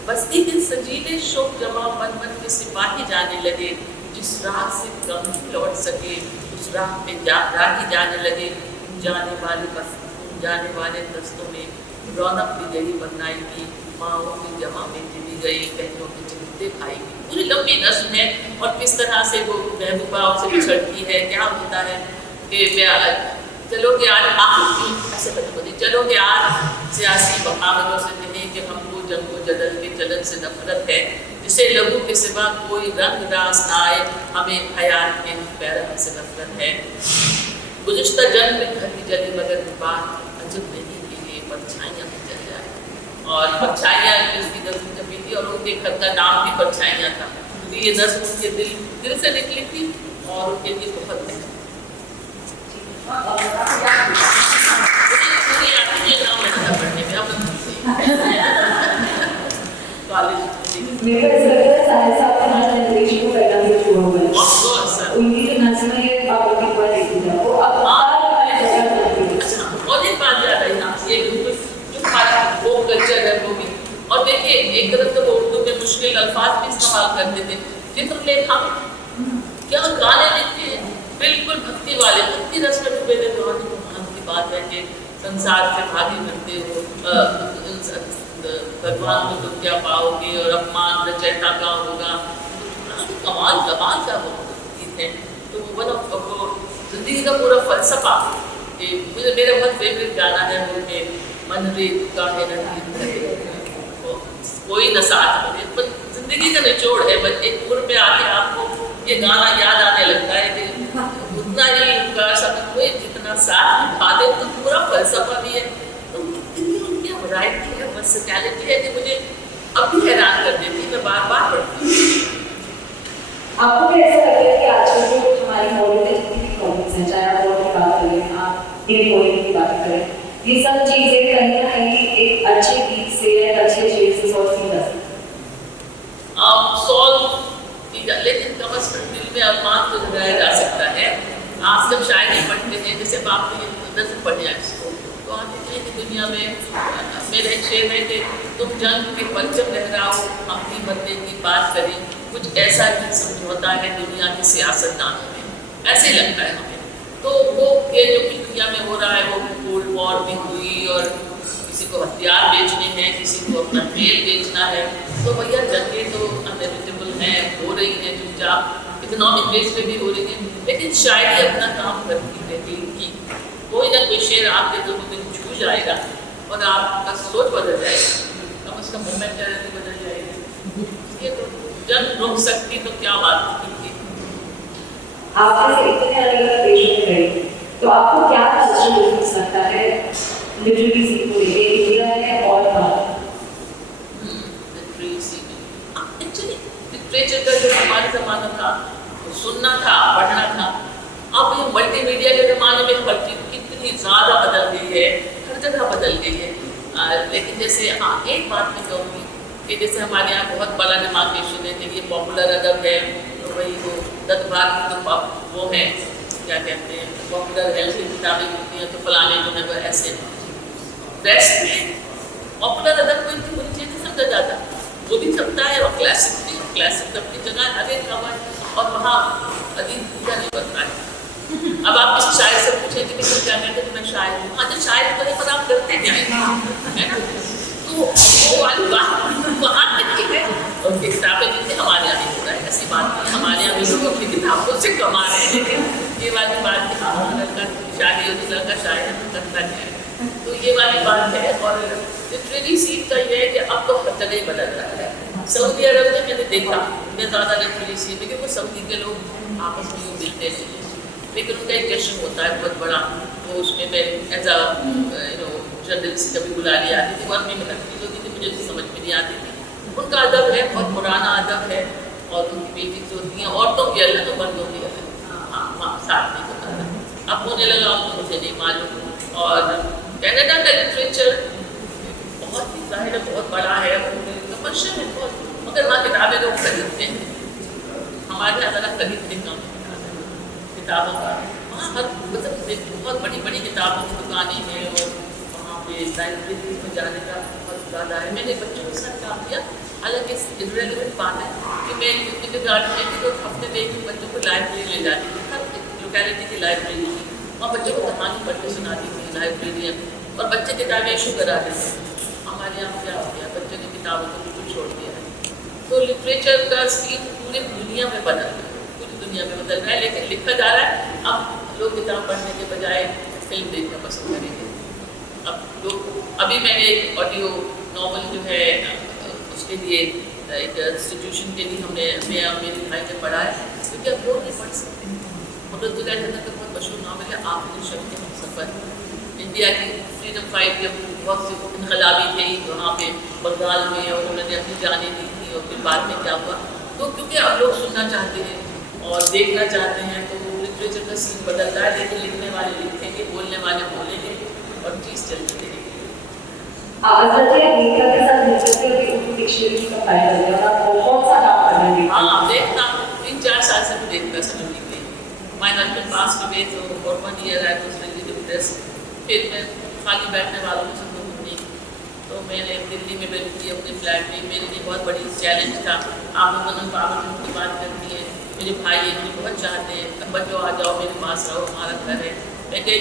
بستی کے سجیلے شوق جمع بن بن کے سپاہی جانے لگے، جس راہ سے کم لوٹ سکے اس راہ پہ راہی جانے لگے. جانے والے دستوں میں رونق بھی گئی بنائی کی، ماؤں کی جمع میں بھی گئی، بہنوں کے چہتے کھائی گئی. پوری لمبی نظم ہے. اور کس طرح سے وہ محبوبہ سے بچھڑتی ہے. کیا ہوتا ہے کہ چلو کہ آج ایسے چلو کہ آج سیاسی بغاوتوں سے کہیں کہ ہم کو جنگ و جدل کے چلن سے نفرت ہے، جسے لہو کے سوا کوئی رنگ راس نہ آئے، ہمیں حیات کے پیروں سے نفرت ہے. گزشتہ جنگ میں گھر کی جلی مگر بات عجب نہیں کہ یہ پرچھائیاں بھی جل جائے. اور پرچھائیاں اس کی نظم جبھی تھی اور ان کے گھر کا نام بھی پرچھائیاں تھا. یہ نظم ان کے دل سے نکلی تھی اور ان کے لیے بہت اور دیکھیے ایک طرف تو وہ اردو میں مشکل الفاظ بھی استعمال کرتے تھے. جتنے لے ہم کیا گانے لکھتے ہیں بالکل بھکتی والے، بھکتی رس میں ڈوبے ہوئے. بہت کی بات ہے کہ سنسار سے بھاگی بنتے ہو، بھگوان کو تم کیا پاؤ گے اور اپمان رچیتا کا ہوگا. کمال کا وہ گیت ہے. تو وہ زندگی کا پورا فلسفہ کہ مجھے میرا بہت فیوریٹ گانا ہے وہ کہ من رے کاہے نہ کوئی نہ ساتھ ملے. زندگی کا نچوڑ ہے. بس ایک عمر پہ آ کے آپ کو یہ گانا یاد آنے لگتا ہے کہ اتنا ہی کا سب کوئی جتنا ساتھ نبھا دے. تو پورا فلسفہ بھی ہے. تو اتنی ان کی ورائٹی ہے، ورسٹیلٹی ہے کہ مجھے اب بھی حیران کر دیتی. میں بار بار پڑھتی ہوں. آپ کو بھی ایسا لگتا ہے کہ آج کل جو ہماری ماڈل میں جتنی بھی کامکس ہیں، چاہے آپ اور کی بات کریں، آپ ڈیلی پوئم کی بات کریں، یہ سب چیزیں کہیں نہ کہیں ایک اچھے گیت سے یا اچھے شعر سے سالو کی جا سکتی سالو کی جا، لیکن کم از کم دل میں ارمان تو جگایا جا سکتا ہے. آپ جب شاعری پڑھتے ہیں، جیسے آپ نے نظم پڑھے ہیں اس کو، تو آپ کہتے ہیں کہ دنیا میں میرا ایک شعر ہے کہ تم جنگ کے پرچم لہراؤ، اپنی بدلے کی بات کریں، کچھ ایسا بھی سمجھوتا ہے دنیا کے سیاست دانوں میں. ایسے ہی لگتا ہے ہمیں. تو وہ یہ جو دنیا میں ہو رہا ہے، وہ کولڈ وار بھی ہوئی اور کسی کو ہتھیار بیچنے ہیں، کسی کو اپنا تیل بیچنا ہے، تو بھیا جنگیں تو انیویٹیبل ہیں، ہو رہی ہیں چپ چاپ، اکنامک بیس پہ بھی ہو رہی ہیں، لیکن شاعری اپنا کام کرتی رہتی کی کوئی نہ کوئی شعر آپ کے دل کو چھو جائے گا اور آپ کا سوچ بدل جائے گا، کم از کم مومنٹری بدل جائے گی. یہ تو جنگ رک سکتی تو کیا بات تھی. آپ نے اتنے الگ الگ دیشوں میں رہی، تو آپ کو کیا کلچرل ڈفرینس لگتا ہے لٹریری سین کو لے کے انڈیا ہے اور باہر؟ ایکچولی لٹریچر کا جو ہمارے زمانہ تھا، سننا تھا، پڑھنا تھا. اب یہ ملٹی میڈیا کے زمانے میں ہر چیز کتنی زیادہ بدل گئی ہے، ہر جگہ بدل گئی ہے. لیکن جیسے ایک بات میں کہوں گی کہ جیسے ہمارے یہاں بہت بڑا ڈیمارکیشن ہے کہ یہ پاپولر ادب ہے، تو وہی وہ دت بھار کی تو وہ ہے کیا کہتے ہیں پاپولر ہیلتھ کی کتابیں ہوتی ہیں، تو فلانے جو ہے وہ ایسے. ویسٹ میں پاپولر ادب کو اتنی بڑی چیز نہیں سمجھا جاتا، وہ بھی چھپتا ہے، اور کلاسک بھی، کلاسک اپنی جگہ ہر ایک کا ہے، اور وہاں ادیب پوجا نہیں بنتا ہے. اب آپ کسی شاعر سے پوچھیں کہ تم کیا کہتے ہیں، میں شاعر ہوں. ہاں جو شاعر تو ہے، پر آپ کرتے کیا ہیں؟ تو وہ والی بات وہاں تک کی ہے. اور کتابیں جتنی ہمارے یہاں نہیں ہو رہا ہے، ایسی بات نہیں. ہمارے یہاں بھی لوگ اپنی کتابوں سے کما رہے ہیں، لیکن یہ والی بات کہ ہاں لڑکا شاعری اور لڑکا شاعر ہے تو کرتا کیا ہے، تو یہ والی بات ہے. اور لٹریری سین کا یہ ہے کہ اب تو ہر جگہ ہی بدل رہا ہے. سعودی عرب میں میں نے دیکھا اتنے زیادہ لٹریری سین، لیکن وہ سعودی کے لوگ آپس میں ملتے نہیں ہیں، لیکن ان کا ایک جشن ہوتا ہے بہت بڑا. تو اس میں ایز اے جرنلسٹ کبھی بلا لی آتی تھی، عربی میں ہر چیز ہوتی تھی، مجھے سمجھ میں نہیں آتی تھی. ان کا ادب ہے، بہت پرانا ادب ہے، اور ان کی بیٹیز ہوتی ہیں، عورتوں کی الگ اور مردوں کی الگ. ہاں ساتھ نہیں ہوتا تھا، اب ہونے لگا تو مجھے نہیں معلوم. اور کینیڈا کا لٹریچر بہت ہی ظاہر ہے، بہت بڑا ہے، کمرشل ہے بہت، مگر وہاں کتابیں لوگ خریدتے ہیں. ہمارے یہاں ذرا خریدتے کم کتابوں کا. وہاں ہر مطلب بہت بڑی بڑی کتابوں کی دکانیں ہیں، اور وہاں پہ لائبریری میں جانے کا بہت زیادہ ہے. میں نے بچوں کے ساتھ کام کیا، حالانکہ ریلیونٹ بات ہے کہ میں کنڈر گارڈن میں تھی تو ہفتے میں ایک بچوں کو لائبریری لے جاتی تھی. ہر لوکیلٹی کی لائبریری تھی، وہاں بچوں کو کہانی پڑھ کے سناتی تھی لائبریرین، اور بچے کتابیں ایشو کراتے تھے. ہمارے یہاں کیا ہو گیا، بچوں نے کتابوں کو بالکل چھوڑ دیا ہے. تو لٹریچر کا سین پوری دنیا میں بدل رہا ہے، پوری دنیا میں بدل رہا ہے، لیکن لکھا جا رہا ہے. اب لوگ کتاب پڑھنے کے بجائے فلم دیکھنا پسند کریں گے. اب لوگ ابھی میں نے ایک آڈیو ناول جو ہے اس کے لیے ایک انسٹیٹیوشن کے لیے ہم نے میں اور میرے بھائی نے پڑھا ہے، کیونکہ اب لوگ نہیں پڑھ سکتے. قدرت اللہ جنت کا بہت مشہور ناول ہے آخری شب کے ہم سفر. انڈیا کی فریڈم فائٹ کے بہت سی انقلابی تھے وہاں پہ بنگال میں، اور انہوں نے اپنی جانیں دی تھی، اور پھر بعد میں کیا ہوا. تو کیونکہ اب لوگ سننا چاہتے ہیں اور دیکھنا چاہتے ہیں، تو لٹریچر کا سین بدل رہا ہے. لیکن لکھنے والے لکھیں گے، بولنے والے بولیں گے، اور چیز چلتی رہے گی. ہاں دیکھنا 3-4 سال سے بھی دیکھتا سمجھ نہیں گئی. مائی ہسبینڈ پاسڈ اوے تو for 1 year I was really depressed. پھر میں خالی بیٹھنے والوں سے دور نہیں، تو میں نے دلی میں بیٹھ کی اپنے فلیٹ میں. میرے لیے بہت بڑی چیلنج تھا. آپ لوگوں پابند کی بات کرتی ہے، میرے بھائی مجھے بہت چاہتے ہیں، بچوں آ جاؤ میرے پاس رہو، ہمارا گھر ہے. میں گئی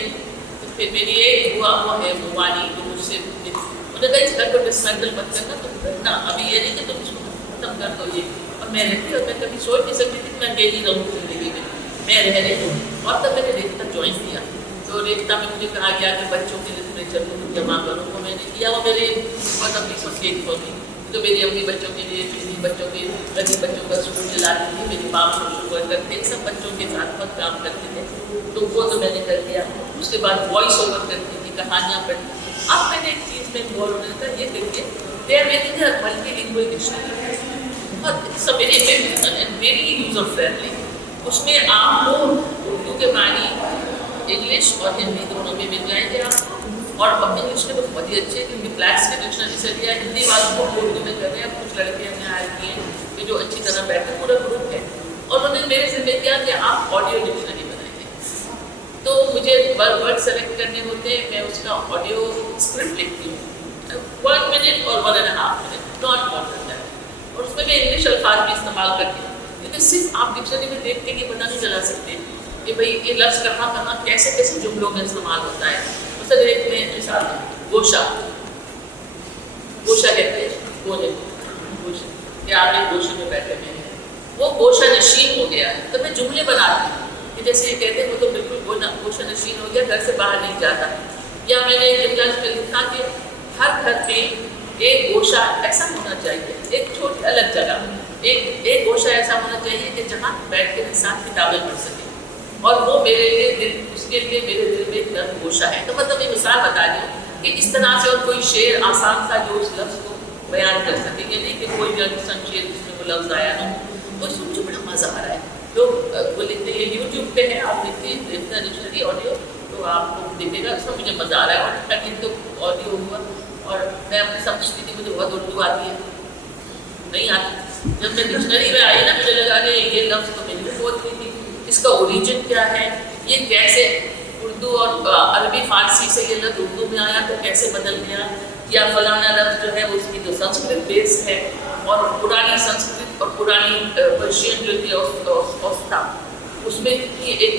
تو پھر میری ایک ہوا ہے موانی جو مجھ سے انہوں نے کہا اس گھر کو ڈسمینٹل مت کرنا، تم کرنا، ابھی یہ نہیں کہ تم اس کو ختم کر دو. یہ اور میں رہتی اور میں کبھی سوچ نہیں سکتی تھی کہ میں اکیلی رہوں زندگی میں. میں رہ رہی ہوں. اور تب میں نے ریختہ جوائن کیا، تو ریختہ میں مجھے کہا گیا کہ بچوں کے لٹریچر کو جمع کروں، تو میں نے کیا. وہ میرے بہت اپنی سوسائٹی ہوگی، تو میری امی بچوں کے لیے بچوں کے غریب بچوں کا اسکول چلاتی تھی، میری باپ سوشل ورکر تھے، سب بچوں کے ساتھ بہت کام کرتے تھے. تو وہ تو میں نے کر دیا. اس کے بعد وائس اوور کرتی تھی، کہانیاں پڑھتی. اب میں نے ایک چیز میں غور ہونے کا یہ دیکھیے they are making a multi language dictionary, بہت ویری یوزر فرینڈلی. اس میں آپ کو اردو کے معنی انگلش اور ہندی دونوں میں مل جائیں گے آپ کو. और अब इंग्लिश के तो बहुत ही अच्छे, क्योंकि ब्लैक्स के डिक्शनरी से लिया, हिंदी वालों को उर्दू में कर रहे हैं। कुछ लड़के हमने हायर किए कि जो अच्छी तरह बैठे, पूरा ग्रुप है, और उन्होंने मेरे से किया कि आप ऑडियो डिक्शनरी बनाइए। तो मुझे वर्ड सेलेक्ट करने होते हैं, मैं उसका ऑडियो स्क्रिप्ट लिखती हूँ 1 मिनट और 1.5 minute, not more than that, और उसमें मैं इंग्लिश अल्फाज भी इस्तेमाल करती हूँ, क्योंकि सिर्फ आप डिक्शनरी में देख के ये पता नहीं चला सकते कि भाई ये लफ्ज़ कहाँ कैसे कैसे जुमलों में इस्तेमाल होता है। मतलब एक में मिसाल गोशा, गोशा कहते हैं गोले, गोशा कि आप एक गोशे में बैठे हुए हैं, वो गोशा नशीन हो गया है। तो मैं जुमले बनाती हूँ कि जैसे ये कहते हैं वो तो बिल्कुल गोशा नशीन हो गया, घर से बाहर नहीं जाता। या मैंने एक जुमला में लिखा कि हर घर में एक गोशा ऐसा होना चाहिए, एक छोटी अलग जगह एक गोशा ऐसा होना चाहिए कि जहाँ बैठ कर इंसान किताबें पढ़ सके, और वो मेरे लिए उसके लिए मेरे दिल में एक गोशा है। तो मतलब ये मिसाल बता रही हूँ कि इस तरह से, और कोई शेर आसान सा जो उस लफ्ज़ को बयान कर सकेंगे, नहीं कि कोई भी अनसन शेर जिसमें वो लफ्ज़ आया ना, तो इसमें मुझे बड़ा मज़ा आ रहा है। लोग वो लिखते हैं, यूट्यूब पे है, आप लिखते हैं डिक्शनरी ऑडियो, तो आपको दिखेगा, उसमें मुझे मज़ा आ रहा है। और अगेन तो ऑडियो हुआ, और मैं अपनी समझती थी मुझे बहुत उर्दू आती है, नहीं आती। जब मैं डिक्शनरी में आई ना, मुझे लगा कि ये लफ्ज़ तो मेरी भी बोलती थी, इसका ओरिजिन क्या है, ये कैसे उर्दू और अरबी फ़ारसी से ये लफ्ज़ उर्दू में आया तो कैसे बदल गया, या फलाना लफ्ज़ जो है उसकी जो संस्कृत बेस है, और पुरानी संस्कृत और पुरानी पर्शियन जो थी औस्ता, उसमें कितनी एक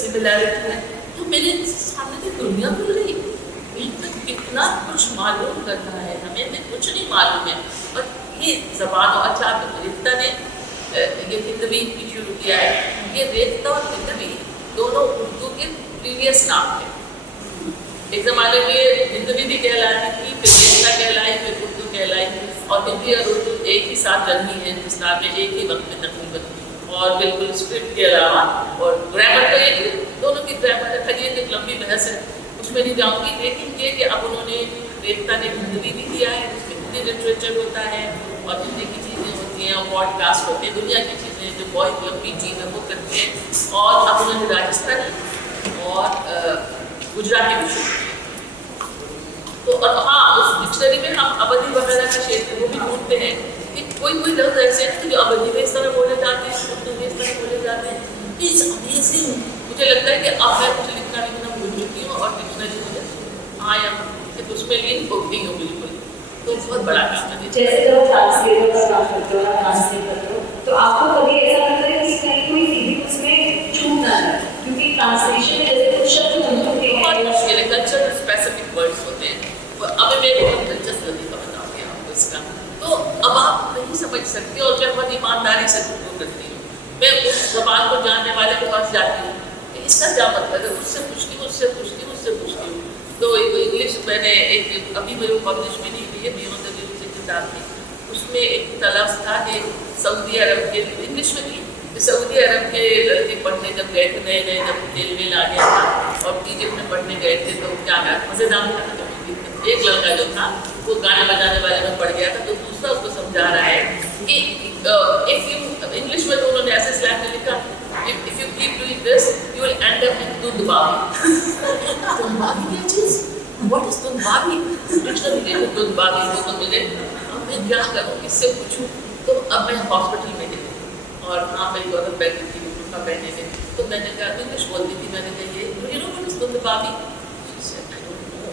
सिमिलैरिटी है। तो मेरे सामने की दुनिया खुल गई, कितना कुछ मालूम करना है हमें, मैं कुछ नहीं मालूम है। और ये ज़बान, अच्छा रेख्ता ने ये हिंदवी की शुरू किया है, ये रेख्ता और हिंदवी दोनों उर्दू के प्रीवियस नाम थे। एक ज़माने में हिंदवी भी कहलाती थी, फिर रेख्ता कहलाई, फिर उर्दू कहलाई, और हिंदी और उर्दू एक ही साथ जन्मी है हिंदुस्तान में, एक ही वक्त में तकरीबन, और बिल्कुल स्क्रिप्ट के अलावा, और ग्रामर तो एक, दोनों की ग्रामर है, खैर एक लंबी बहस है, उसमें नहीं जाऊँगी। लेकिन ये कि अब उन्होंने, रेख्ता ने हिंदवी भी दिया है, उसमें हिंदी लिटरेचर होता है और हिंदी की चीज़ें होती हैं, और पॉडकास्ट होते हैं, दुनिया की चीज़ें जो बहुत लंबी चीज़ है वो करते हैं। और अब उन्होंने राजस्थानी और गुजराती भी शुरू किया। तो और हाँ, उस डिक्शनरी में हम अवधी वगैरह का क्षेत्र वो भी ढूंढते हैं कि कोई लफ्ज़ ऐसे हैं जो अवधी में इस तरह बोले जाते हैं, उर्दू में इस तरह बोले जाते हैं। It's amazing. मुझे लगता है कि अब मैं कुछ लिखना भूल चुकी हूँ, और डिक्शनरी मुझे आया कि उसमें लिंक हो गई हूँ बिल्कुल। तो बहुत बड़ा काम है। जैसे जब ट्रांसलेटर का काम करते हो या ट्रांसलेट करते हो, तो आपको कभी ऐसा लगता है कि कहीं कोई चीज़ उसमें छूट ना जाए, क्योंकि ट्रांसलेशन में जैसे कुछ शब्द होते हैं, बहुत मुश्किल है, कल्चर स्पेसिफिक वर्ड्स होते हैं। अब मैं बहुत दिलचस्प लतीफ़ा बताऊँगी आपको इसका। तो अब आप नहीं समझ सकते, और मैं बहुत ईमानदारी से गुफ्तगू करती हूँ। मैं उस ज़बान को जानने वाले के पास जाती हूँ, इसका क्या मतलब है, उससे पूछती हूँ। तो इंग्लिश मैंने एक अभी मेरे पब्लिश भी नहीं हुई है, बियॉन्ड द लिरिक्स एक किताब थी, उसमें एक लफ्ज़ था कि सऊदी अरब के, इंग्लिश में थी, कि सऊदी अरब के लड़के पढ़ने जब गए थे, नए जब तेल वेल आ गया था, और इजिप्ट में पढ़ने गए थे, तो क्या है मज़ेदार था। एक लड़का जो था वो गाने बजाने वाले में पढ़ गया था, तो दूसरा उसको समझा रहा है कि इफ़ यू, इंग्लिश में तो उन्होंने ऐसे स्लैंग में लिखा, if you keep doing this, you will end up in Dundbabi. Dundbabi क्या चीज़? What is Dundbabi? डिक्शनरी में Dundbabi वो तो मिले। अब मैं क्या करूँ, किससे पूछूँ? तो अब मैं हॉस्पिटल में गई, और वहाँ पर एक औरत बैठी थी उनका पहने में, तो मैंने कहा, इंग्लिश बोलती थी, मैंने कहा ये you know what is Dundbabi? She said I don't know.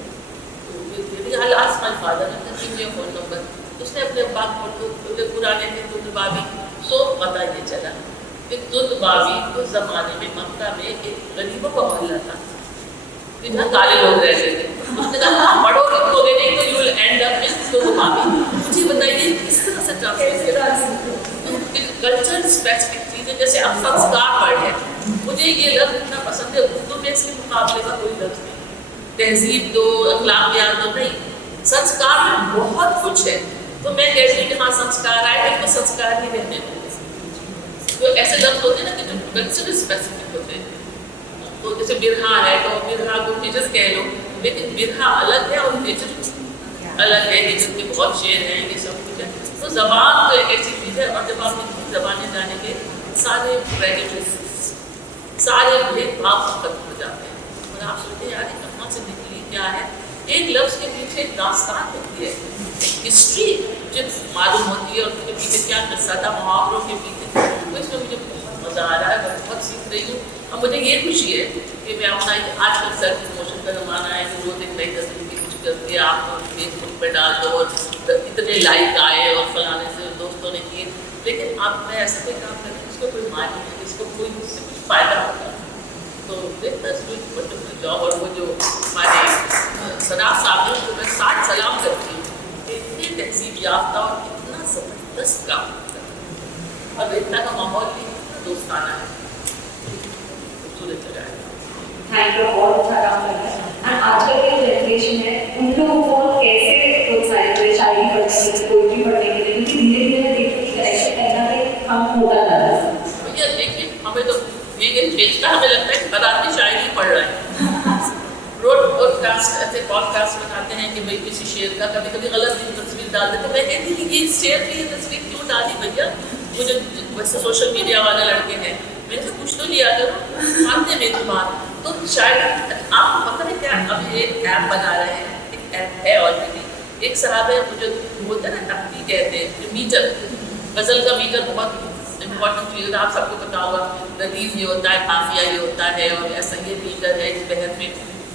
तो I'll ask my father, give me your phone number. उसने अपने बाप को पुराने थे Dundbabi, सो पता ये चला कि दुंदबाबी उस ज़माने में मक्का में एक गरीबों का मोहल्ला था, जहाँ काले लोग रहते थे। उसने कहा पढ़ो लिखोगे नहीं तो you will end up in दुंदबाबी। मुझे बताइए किस तरह से ट्रांसलेट करें कल्चर स्पेसिफिक चीज़ें, जैसे अब संस्कार वर्ड है, मुझे ये लफ्ज़ इतना पसंद है, उर्दू में इसके मुकाबले का कोई लफ्ज़ नहीं। तहजीब दो, अखलाकियात दो, नहीं, संस्कार में बहुत कुछ है। तो मैं कहती हूँ कि हाँ संस्कार आए, लेकिन तो संस्कार ही रहने दो। तो ऐसे लफ्ज़ होते हैं ना कि जो कल्चर स्पेसिफिक होते हैं, तो जैसे बिरहा है, तो बिरहा को हिजर कह लो, लेकिन बिरहा अलग है और हिजर अलग है। हिजर के बहुत शेर हैं, ये सब कुछ है। तो ज़बान तो एक ऐसी चीज़ है, और जब आप इतनी ज़बानें जानेंगे, सारे प्रेजुडिस, सारे भेदभाव खत्म हो जाते हैं, और आप सोचते हैं यार कहाँ से निकली, क्या है। ایک لفظ کے پیچھے ایک داستان ہوتی ہے, ہسٹری مجھے معلوم ہوتی ہے, اور اس کے پیچھے کیا قصہ تھا, محاوروں کے پیچھے. تو اس میں مجھے بہت مزہ آ رہا ہے, میں بہت سیکھ رہی ہوں. اور مجھے یہ خوشی ہے کہ میں اپنا آج کل سیلف پروموشن کا زمانہ ہے کہ روز ایک نئی تصویر کی کچھ کرتی ہے, آپ فیس بک پہ ڈال دو اور اتنے لائک آئے اور فلانے سے دوستوں نے کیے. لیکن اب میں ایسا کوئی کام کرتی ہوں جس کو کوئی معنی نہیں, جس کو کوئی اس سے کچھ فائدہ ہوتا ہے. تو ونڈرفل جاب. اور وہ جو ہمارے صداف صاحب ہیں ان کو میں 60 سلام کرتی ہوں کہ اتنی تہذیب یافتہ اور اتنا زبردست کام کرتا ہے, اور اتنا کا ماحول بھی اتنا دوستانہ ہے, خوبصورت جگہ ہے. تھینک یو, بہت اچھا کام کر رہا ہے. اینڈ آج کل کی جنریشن ہے ان لوگوں کو کیسے پروتساہت کرے شاعری پڑھنے کے لیے, پوئٹری پڑھنے کے لیے, کیونکہ دھیرے دھیرے دیکھنے کی کنیکشن کہیں نہ کہیں کم ہوتا جا رہا ہے. بھیا دیکھیے ہمیں تو یہ دیکھتا ہمیں لگتا ہے کہ ہر آدمی شاعری پڑھ رہا ہے. پوڈ کاسٹ بناتے ہیں کہ بھائی کسی شعر کا کبھی کبھی غلط تصویر ڈال دیتے. میں کہتی تھی یہ شعر کی یہ تصویر کیوں ڈالی بھیا, مجھے ویسے سوشل میڈیا والے لڑکے ہیں, میں سے کچھ تو لیا کرو, مانتے میری بات. تو شاید آپ پتہ ہے کیا, اب ایک ایپ بنا رہے ہیں, ایک ایپ ہے آلریڈی. ایک صاحب ہے جو ہوتا ہے نا نقدی کہتے ہیں, جو میٹر, غزل کا میٹر بہت امپورٹنٹ چیز ہے, آپ سب کو پتا ہوگا. ردیف یہ ہوتا ہے, قافیہ یہ ہوتا ہے, اور ایسا یہ میٹر ہے اس بحر میں.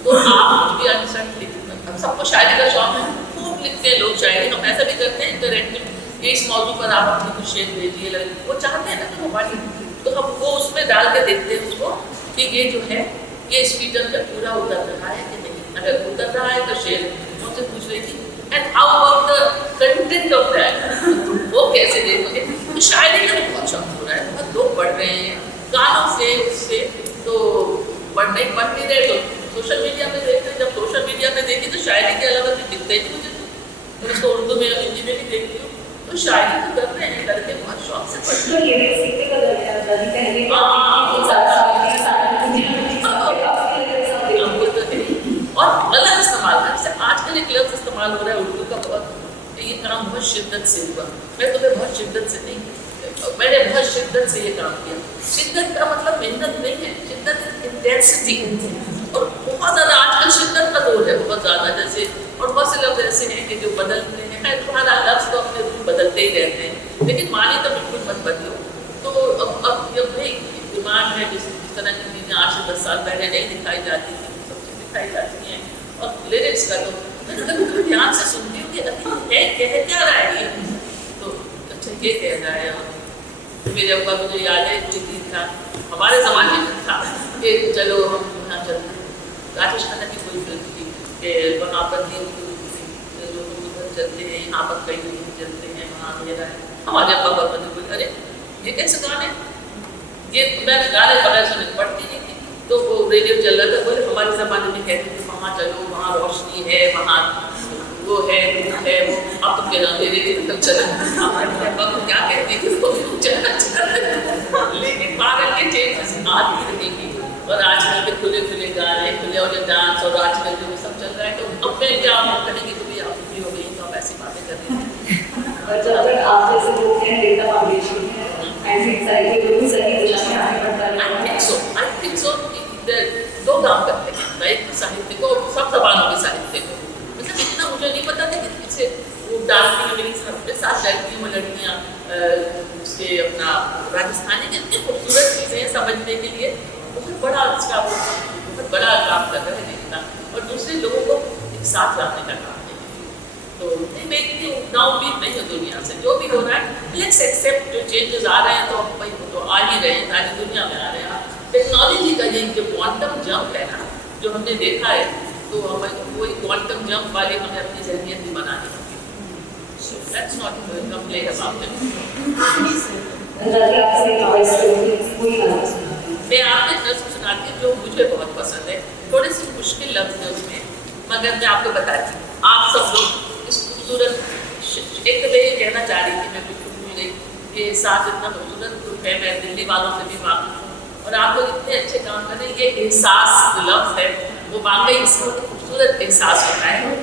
تو آپ کچھ بھی انسٹنٹ لکھتے ہیں, ہم سب کو شاعری کا شوق ہے, خوب لکھتے ہیں لوگ شاعری. ہم ایسا بھی کرتے ہیں انٹرنیٹ میں کہ اس موضوع پر آپ اپنی کچھ شعر بھیجیے, وہ چاہتے ہیں نا کہ وہ پڑھیں, تو ہم وہ اس میں ڈال کے دیکھتے ہیں اس کو کہ یہ جو ہے یہ اس میٹر کا پورا اتر رہا ہے کہ نہیں. اگر اتر رہا ہے تو شعر مجھ سے پوچھ رہی تھی, and how about the content of that, وہ کیسے دیکھو گے. تو شاعری کا بہت شوق ہو رہا ہے, بہت لوگ پڑھ رہے ہیں گانوں سے, اس سے. تو پڑھ نہیں رہے تو سوشل میڈیا پہ دیکھ رہے ہیں. جب سوشل میڈیا پہ دیکھی تو شاعری کے علاوہ بھی دکھتے ہی مجھے, تو اس کو اردو میں ہندی میں بھی دیکھتی ہوں. تو شاعری تو کر رہے ہیں, لڑکے بہت شوق سے پڑھتے ہیں. تو یہ بھی سیکھنے کا ذریعہ ہے, پہلے اور غلط استعمال ہے. جیسے آج کل ایک لفظ استعمال ہو رہا ہے اردو کا بہت, یہ کام بہت شدت سے ہوا. میں تمہیں بہت شدت سے نہیں, میں نے بہت شدت سے یہ کام کیا. شدت کا مطلب محنت نہیں ہے, شدت انٹینسٹی. اور بہت زیادہ آج کل شدت کا دور ہے, بہت زیادہ. جیسے اور بہت سے لفظ ایسے ہیں کہ جو بدلتے ہیں, خیر تمہارا لفظ تو اپنے بدلتے ہی رہتے ہیں, لیکن معنی تو بالکل مت بدلو. تو اب جب بھائی ڈیمانڈ ہے جس طرح کی چیزیں 8 سے 10 سال پہلے نہیں دکھائی جاتی تھی, سب چیز دکھائی جاتی ہیں. اور لیرکس کا تو میں کبھی دھیان سے سنتی ہوں کہ کہہ کیا رہا ہے یہ, تو اچھا یہ کہہ رہا ہے. اور میرے ابا مجھے یاد ہے کوئی چیز تھا ہمارے زمانے میں تھا کہ چلو ہم یہاں چلتے ہیں, راجیش کھنہ کی کوئی فلم تھی کہ وہاں پر چلتے ہیں, یہاں پر کئی لوگ چلتے ہیں, وہاں میرا ہے. ہمارے ابا نے کوئی ارے یہ کیسے گانے, یہ میں گانے بغیر سنے پڑھتی نہیں تھی. تو وہ ریڈیو چل رہا تھا, بولے ہمارے زمانے میں کہتے تھے وہاں چلو, وہاں روشنی ہے, وہاں وہ ہے, وہ ہے, وہ اب تم کہنا دے رہے تم چلو. ہمارے ابا کو کیا کہتے کہ وہ چلنا چاہتے, لیکن باہر کے چینجز آتی رہیں گی. اور آج کل کے کھلے کھلے گانے, کھلے والے ڈانس, اور آج کل جو سب چل رہا ہے, تو اب میں کیا کہیں گے تو بھی آپ بھی ہو گئی, تو آپ ایسی باتیں کر رہی ہیں. اور جب تک آپ جیسے لوگ ہیں ڈیٹا فاؤنڈیشن ہے, ایسی ساری بالکل صحیح دشا میں آگے بڑھتا رہے. I think so. دو کام کرتے ہیں, ایک ساہتیہ کو, سب زبانوں کے ساہتیہ کو. مطلب اتنا مجھے نہیں پتا تھا کہ پیچھے وہ ڈانس کی میری ساتھ لڑکی ہیں, وہ لڑکیاں اس کے اپنا راجستھانی کے اتنی خوبصورت چیزیں ہیں سمجھنے کے لیے. بہت بڑا اس کا بہت بڑا کام کر رہے ہیں دیکھنا, اور دوسرے لوگوں کو ایک ساتھ لانے کا کام ہے. تو نہیں, میں اتنی نا امید نہیں ہوں دنیا سے. جو بھی ہو رہا ہے لیٹس ایکسیپٹ, جو چینجز آ رہے ہیں تو بھائی وہ تو آ ہی رہے ہیں, ساری دنیا میں آ رہے ہیں. ٹیکنالوجی کا یہ جو کوانٹم جمپ ہے نا, جو ہم نے دیکھا ہے, تو ہمیں وہی کوانٹم جمپ والے ہمیں اپنی ذہنیت بھی بنانی ہوگی. So let's not complain about it. میں آپ نے نظم سناتی ہوں جو مجھے بہت پسند ہے. تھوڑے سے مشکل لفظ ہیں اس میں, مگر میں آپ کو بتاتی ہوں. آپ سب لوگ اس خوبصورت, ایک تو میں یہ کہنا چاہ رہی تھی, میں بالکل بھول گئی کہ ساتھ اتنا خوبصورت گروپ ہے, میں دلی والوں سے بھی واقف ہوں, اور آپ لوگ اتنے اچھے کام کر رہے ہیں. یہ احساس لفظ ہے, وہ واقعی اس کا خوبصورت احساس ہوتا ہے.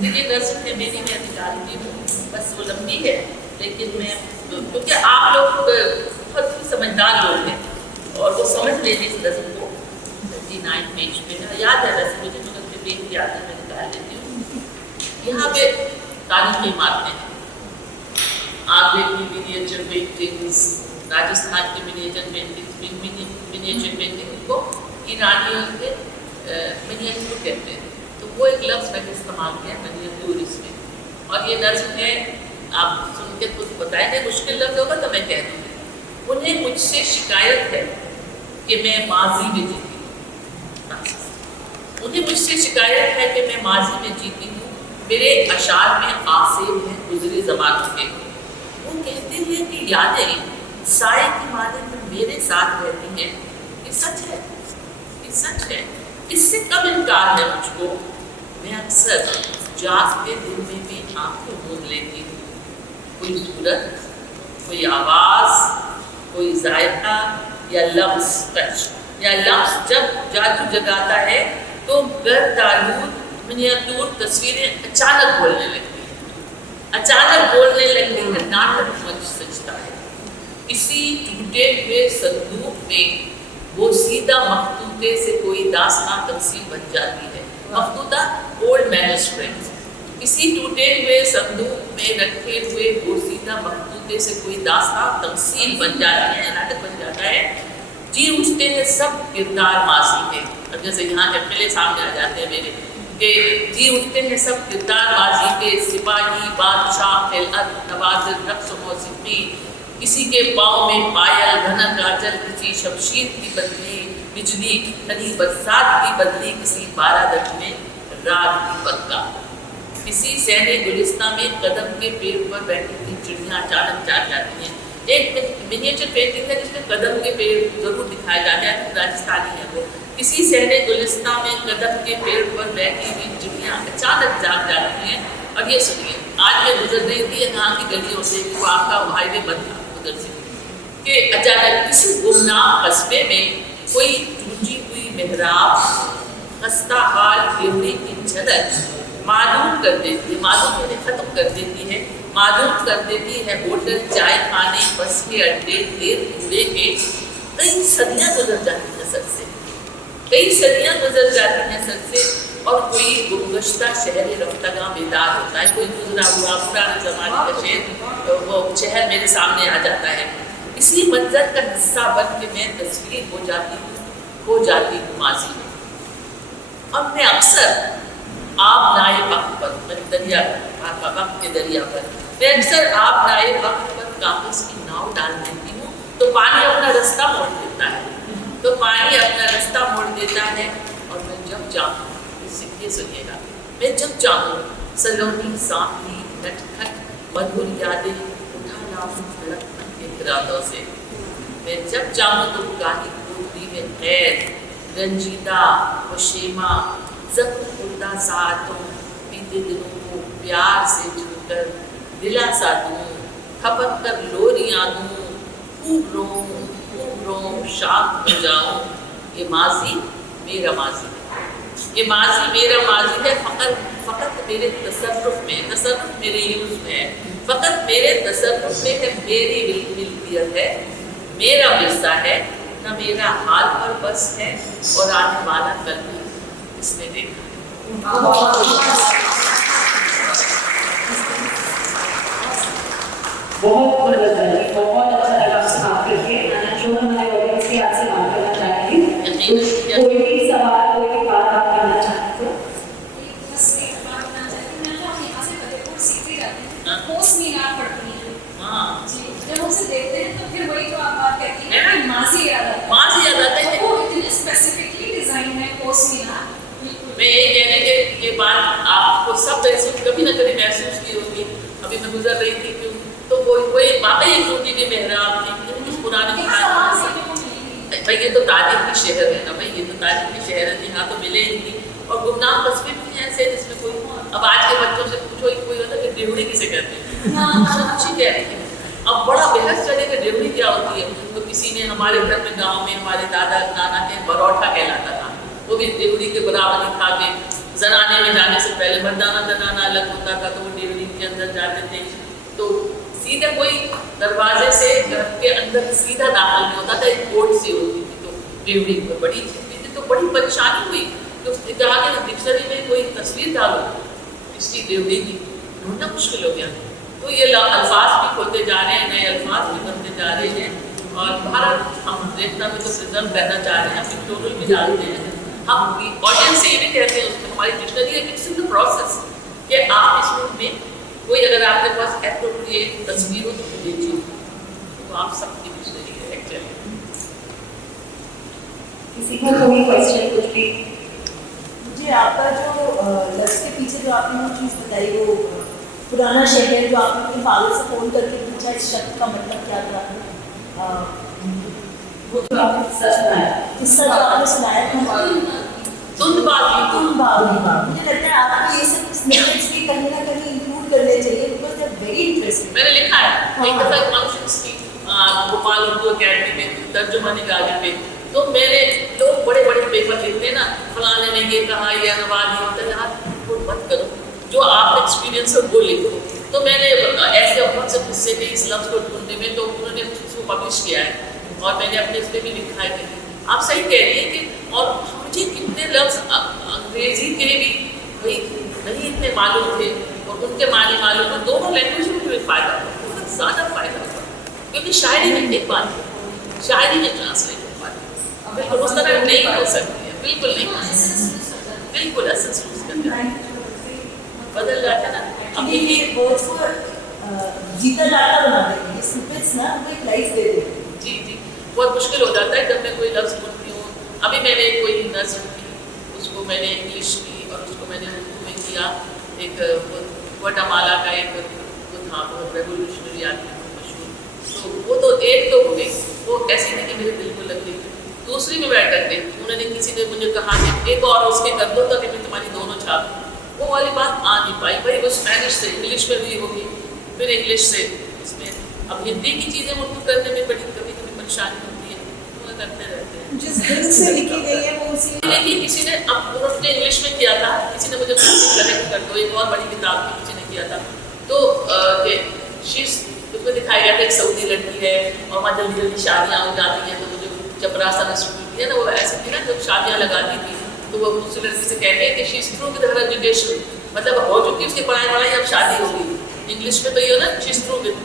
یہ نظم ہے میری, میں نکال رہی ہوں, بس وہ لمبی ہے, لیکن میں کیونکہ آپ لوگ بہت ہی سمجھدار لوگ ہیں, اور وہ سمجھ لیں گے اس نظم کو. 29 پیج پہ یاد ہے ویسے مجھے, مگر میں دیکھ یاد ہے, میں نکال لیتی ہوں. यहाँ पे तारीखी इमारतें हैं, आगरे की मिनिएचर पेंटिंग्स, राजस्थान की मिनिएचर पेंटिंग को ईरानियों के मिनिएचर कहते हैं। तो वो एक लफ्ज़ मैंने इस्तेमाल किया मिनिएचर इसमें, और ये नज्म है, आप सुन के कुछ बताएंगे मुश्किल लफ्ज़ होगा तो मैं कह दूँगी। उन्हें मुझसे शिकायत है कि मैं माजी में जीती हूँ, उन्हें मुझसे शिकायत है कि मैं माजी में जीती हूँ, मेरे अशार में आसेब हैं गुजरे ज़मानों के। वो कहते हैं कि यादें साए की माने में मेरे साथ रहती हैं। ये सच है, ये सच है, इससे कब इनकार है मुझको। मैं अक्सर जागते दिन में भी आंखें मूंद लेती हूँ, कोई सूरत, कोई आवाज़, कोई जायका या लफ्ज़ टच या लफ्ज़ जब जादू जगाता है तो गर्दालूद मिनिएचर तस्वीरें अचानक बोलने लगती हैं, अचानक बोलने लगती हैं, नाटक मंच सजता है। किसी टूटे हुए संदूक में वो सीधा मखतूते से कोई दास्तां तमसील बन जाती है। मखतूता ओल्ड मैन्युस्क्रिप्ट, किसी टूटे हुए संदूक में रखे हुए वो सीधा मखतूते से कोई दास्तां तमसील बन जाती है, नाटक बन जाता है। जी उठते हैं सब किरदार माजी के, अब जैसे यहाँ एमएलए सामने आ जाते हैं मेरे कि जी उठते हैं सब किरदार माजी के, सिपाही, बादशाह, खिलअत, नवाज़िर, रक्स, मौसीकी, किसी के पाँव में पायल, घनक आंचल, किसी शमशीर की बदली बिजली, कहीं बरसात की बदली, किसी बारात में रात की पक्का, किसी सहने गुलिस्तां में कदम के पेड़ पर बैठी हुई चिड़ियाँ अचानक जाग जाती हैं। एक मिनिएचर पेंटिंग है जिसमें कदम के पेड़ जरूर दिखाए जाते हैं, राजस्थानी है वो। किसी सहने गुलिस्तां में कदम के पेड़ पर बैठी हुई चिड़ियाँ अचानक जाग जाती हैं। और ये सुनिए, आज मैं गुजर रही थी यहाँ की गलियों से, वो आपका हाईवे बंद था उधर से, कि अचानक किसी गुमनाम कस्बे में कोई टूटी हुई मेहराब खस्ता हाल देवड़ी की झलक मालूम कर देती है, मालूम उन्हें खत्म कर देती है, मालूम कर देती है होटल, चाय खाने, बस के अड्डे, देर कूड़े के। कई सदियाँ गुजर जाती हैं सर से, कई सदियाँ गुजर जाती हैं सर से, और कोई गुमगश्ता शहर रफ्तागां बेदार होता है, कोई गुजरा हुआ पुराने ज़माने का शहर, वो शहर मेरे सामने आ जाता है। इसी मंजर का हिस्सा बन के मैं तस्वीर हो जाती हूँ माजी में। अब मैं अक्सर आप नाए वक्त पर, दरिया वक्त के दरिया पर, मैं अक्सर आप नाए वक्त पर कागज की नाव डाल देती हूँ, तो पानी अपना रास्ता मोड़ देता है, तो पानी अपना रास्ता मोड़ देता है। और मैं जब चाहूँ, ये सुनिएगा, मैं जब चाहूँ सलोनी सांपली नटखट मधुर यादें उठा लाऊं धड़कन के इरादों से। मैं जब चाहूँ तो गाही कोठरी में खैर रंजीदा व शेमा जख्म खुर्दा सातों बीते दिनों को प्यार से छूकर दिलासा दूँ, खपत कर लोरियाँ दूँ, खूब रोऊं शाम हो जाऊँ। ये माजी मेरा माजी है, ये माजी मेरा माजी है, फ़कत मेरे तसर्रुफ में, तसर्रुफ मेरे यूज़ में है, फ़कत मेरे तसर्रुफ में है, मेरी मिल्कियत है, मेरा विरसा है, न मेरा हाल पर बस है, और आने वाला कल भी इसने देखा। बहुत अच्छा लगा आपसे बात करके। जो हमारे ऑडियंस के आपसे बात करना चाहेंगे, कोई भी सवाल, कोई भी बात आप करना चाहते हो? बस एक बात करना चाहती हूँ, मैं तो यहाँ से फतेहपुर सीखते रहती हूँ, कोस मीनार पढ़ती हैं जी, जब उसे देखते हैं तो फिर वही तो आप बात कहती हैं कि माजी याद आता है, माजी याद आता है, वो इतने स्पेसिफिकली डिजाइन है कोस मीनार। मैं यही कहने के ये बात आपको सब महसूस कभी ना कभी महसूस की होगी। अभी मैं गुजर रही थी क्यों, तो कोई वाकई एक टूटी हुई मेहराब थी, कुछ पुराने भाई, ये तो तारीख की शहर है ना भाई, ये तो तारीख की शहर है, यहाँ तो मिले ही नहीं। और गुमनाम कस्बे भी ऐसे जिसमें कोई, अब आज के बच्चों से पूछो कोई होता है कि डेवड़ी किसे कहते हैं, सच्ची कह रही है। अब बड़ा बहस चले कि डेवड़ी क्या होती है, तो किसी ने हमारे घर में गाँव में हमारे दादा नाना के बरौठा कहलाता था, वो भी डेवड़ी के बराबर ही खा के, जनाने में जाने से पहले मर्दाना जनाना अलग होता था, तो वो डेवड़ी के अंदर जाते थे, तो सीधा कोई दरवाजे से घर के अंदर सीधा दाखिल नहीं होता था, एक कोर्ट से होती थी, तो डेवड़ी पर बड़ी थी, तो बड़ी परेशानी हुई। तो कहा कि डिक्शनरी में कोई तस्वीर डालो, हिस्ट्री डिक्शनरी की ढूंढना मुश्किल हो गया। तो ये अल्फाज भी खोलते जा रहे हैं, नए अल्फाज भी बनते जा रहे हैं, और भारत हम देखना में तो प्रिजर्व करना चाह रहे हैं, हम पिक्टोरियल भी डालते हैं, हम ऑडियंस से ये भी कहते हैं उसमें हमारी डिक्शनरी है, इट्स इन द प्रोसेस कि आप इसमें में कोई अगर आपके पास एप्रोप्रिएट तस्वीर हो तो देखिए, तो आप सबकी डिक्शनरी है एक्चुअली। किसी का कोई क्वेश्चन कुछ भी? मुझे आपका जो लफ्ज़ के पीछे जो आपने वो चीज़ बताई, वो पुराना शहर जो आपने अपने फादर से फ़ोन करके पूछा इस शब्द का मतलब क्या था, वो जो आपने किस्सा जो आपने सुनाया था तुम बात मुझे लगता है आपको ये सब स्निपेट्स भी कहीं ना कहीं इंक्लूड करने चाहिए, because they are very interesting. मैंने लिखा है एक दफा फंक्शंस की भोपाल उर्दू अकेडमी में तर्जुमानी गाजी पे, तो मेरे लोग बड़े बड़े पेपर लिखते हैं ना, फलाने ने ये कहा, ये अनुवाद ये होता है, यार मत करो, जो आप एक्सपीरियंस है वो लिखो। तो मैंने ऐसे बहुत से किस्से थे इस लफ्ज़ को ढूंढने में, तो उन्होंने उसको पब्लिश किया है और मैंने अपने इस पर भी लिखा है कि आप सही कह रही हैं कि, और मुझे कितने लफ्ज़ अंग्रेजी के भी भाई नहीं इतने मालूम थे और उनके मानी मालूम, तो दोनों लैंग्वेज में मुझे फ़ायदा हुआ, बहुत ज़्यादा फ़ायदा हुआ, क्योंकि शायरी में एक बात है, शायरी में ट्रांसलेट हो पाती, बिल्कुल उस तरह नहीं हो सकती है, बिल्कुल नहीं हो सकती, बिल्कुल एसेंस लूज कर जाती है, बदल जाता है ना। अब ये वर्ड्स को जीता जाता बना देंगे, ये स्निपेट्स ना वो एक लाइफ दे देंगे। जी जी, बहुत मुश्किल हो जाता है जब मैं कोई लफ्ज़ बोलती हूँ। अभी मैंने कोई नज़्म थी, उसको मैंने इंग्लिश की और उसको मैंने उर्दू में किया, एक ग्वाटेमाला का एक वो था, बहुत रेवोल्यूशनरी आदमी मशहूर, तो वो तो एक तो हो गई, वो ऐसी नहीं कि मेरे दिल को लग गई। दूसरी में बैठ कर गई, उन्होंने किसी ने मुझे कहा कि एक और उसके कर दो ताकि मैं तुम्हारी दोनों छाप, वो वाली बात आ नहीं पाई भाई। वो स्पेनिश से इंग्लिश में भी होगी, फिर इंग्लिश से इसमें, अब हिंदी की चीज़ें उर्दू करने में बड़ी कभी कभी परेशानी होती है, वो करते रहते हैं। जिस दिल से लिखी गई है वो उसी देखिए किसी ने अब उन्होंने इंग्लिश में किया था, किसी ने मुझे कनेक्ट कर दो, एक और बड़ी किताब की किसी ने किया था, तो शीश उसमें दिखाया गया था एक सऊदी लड़की है और वहाँ जल्दी जल्दी शादियाँ हो जाती हैं, तो मुझे चपरासा इंस्टीट्यूट है ना, वो ऐसी थी ना जब शादियाँ लगाती थी, तो वो दूसरी लड़की से कहते हैं कि she is through with her education, मतलब हो चुकी उसकी पढ़ाई वढ़ाई, अब शादी होगी। इंग्लिश में तो ये हो ना शी इज थ्रू विद,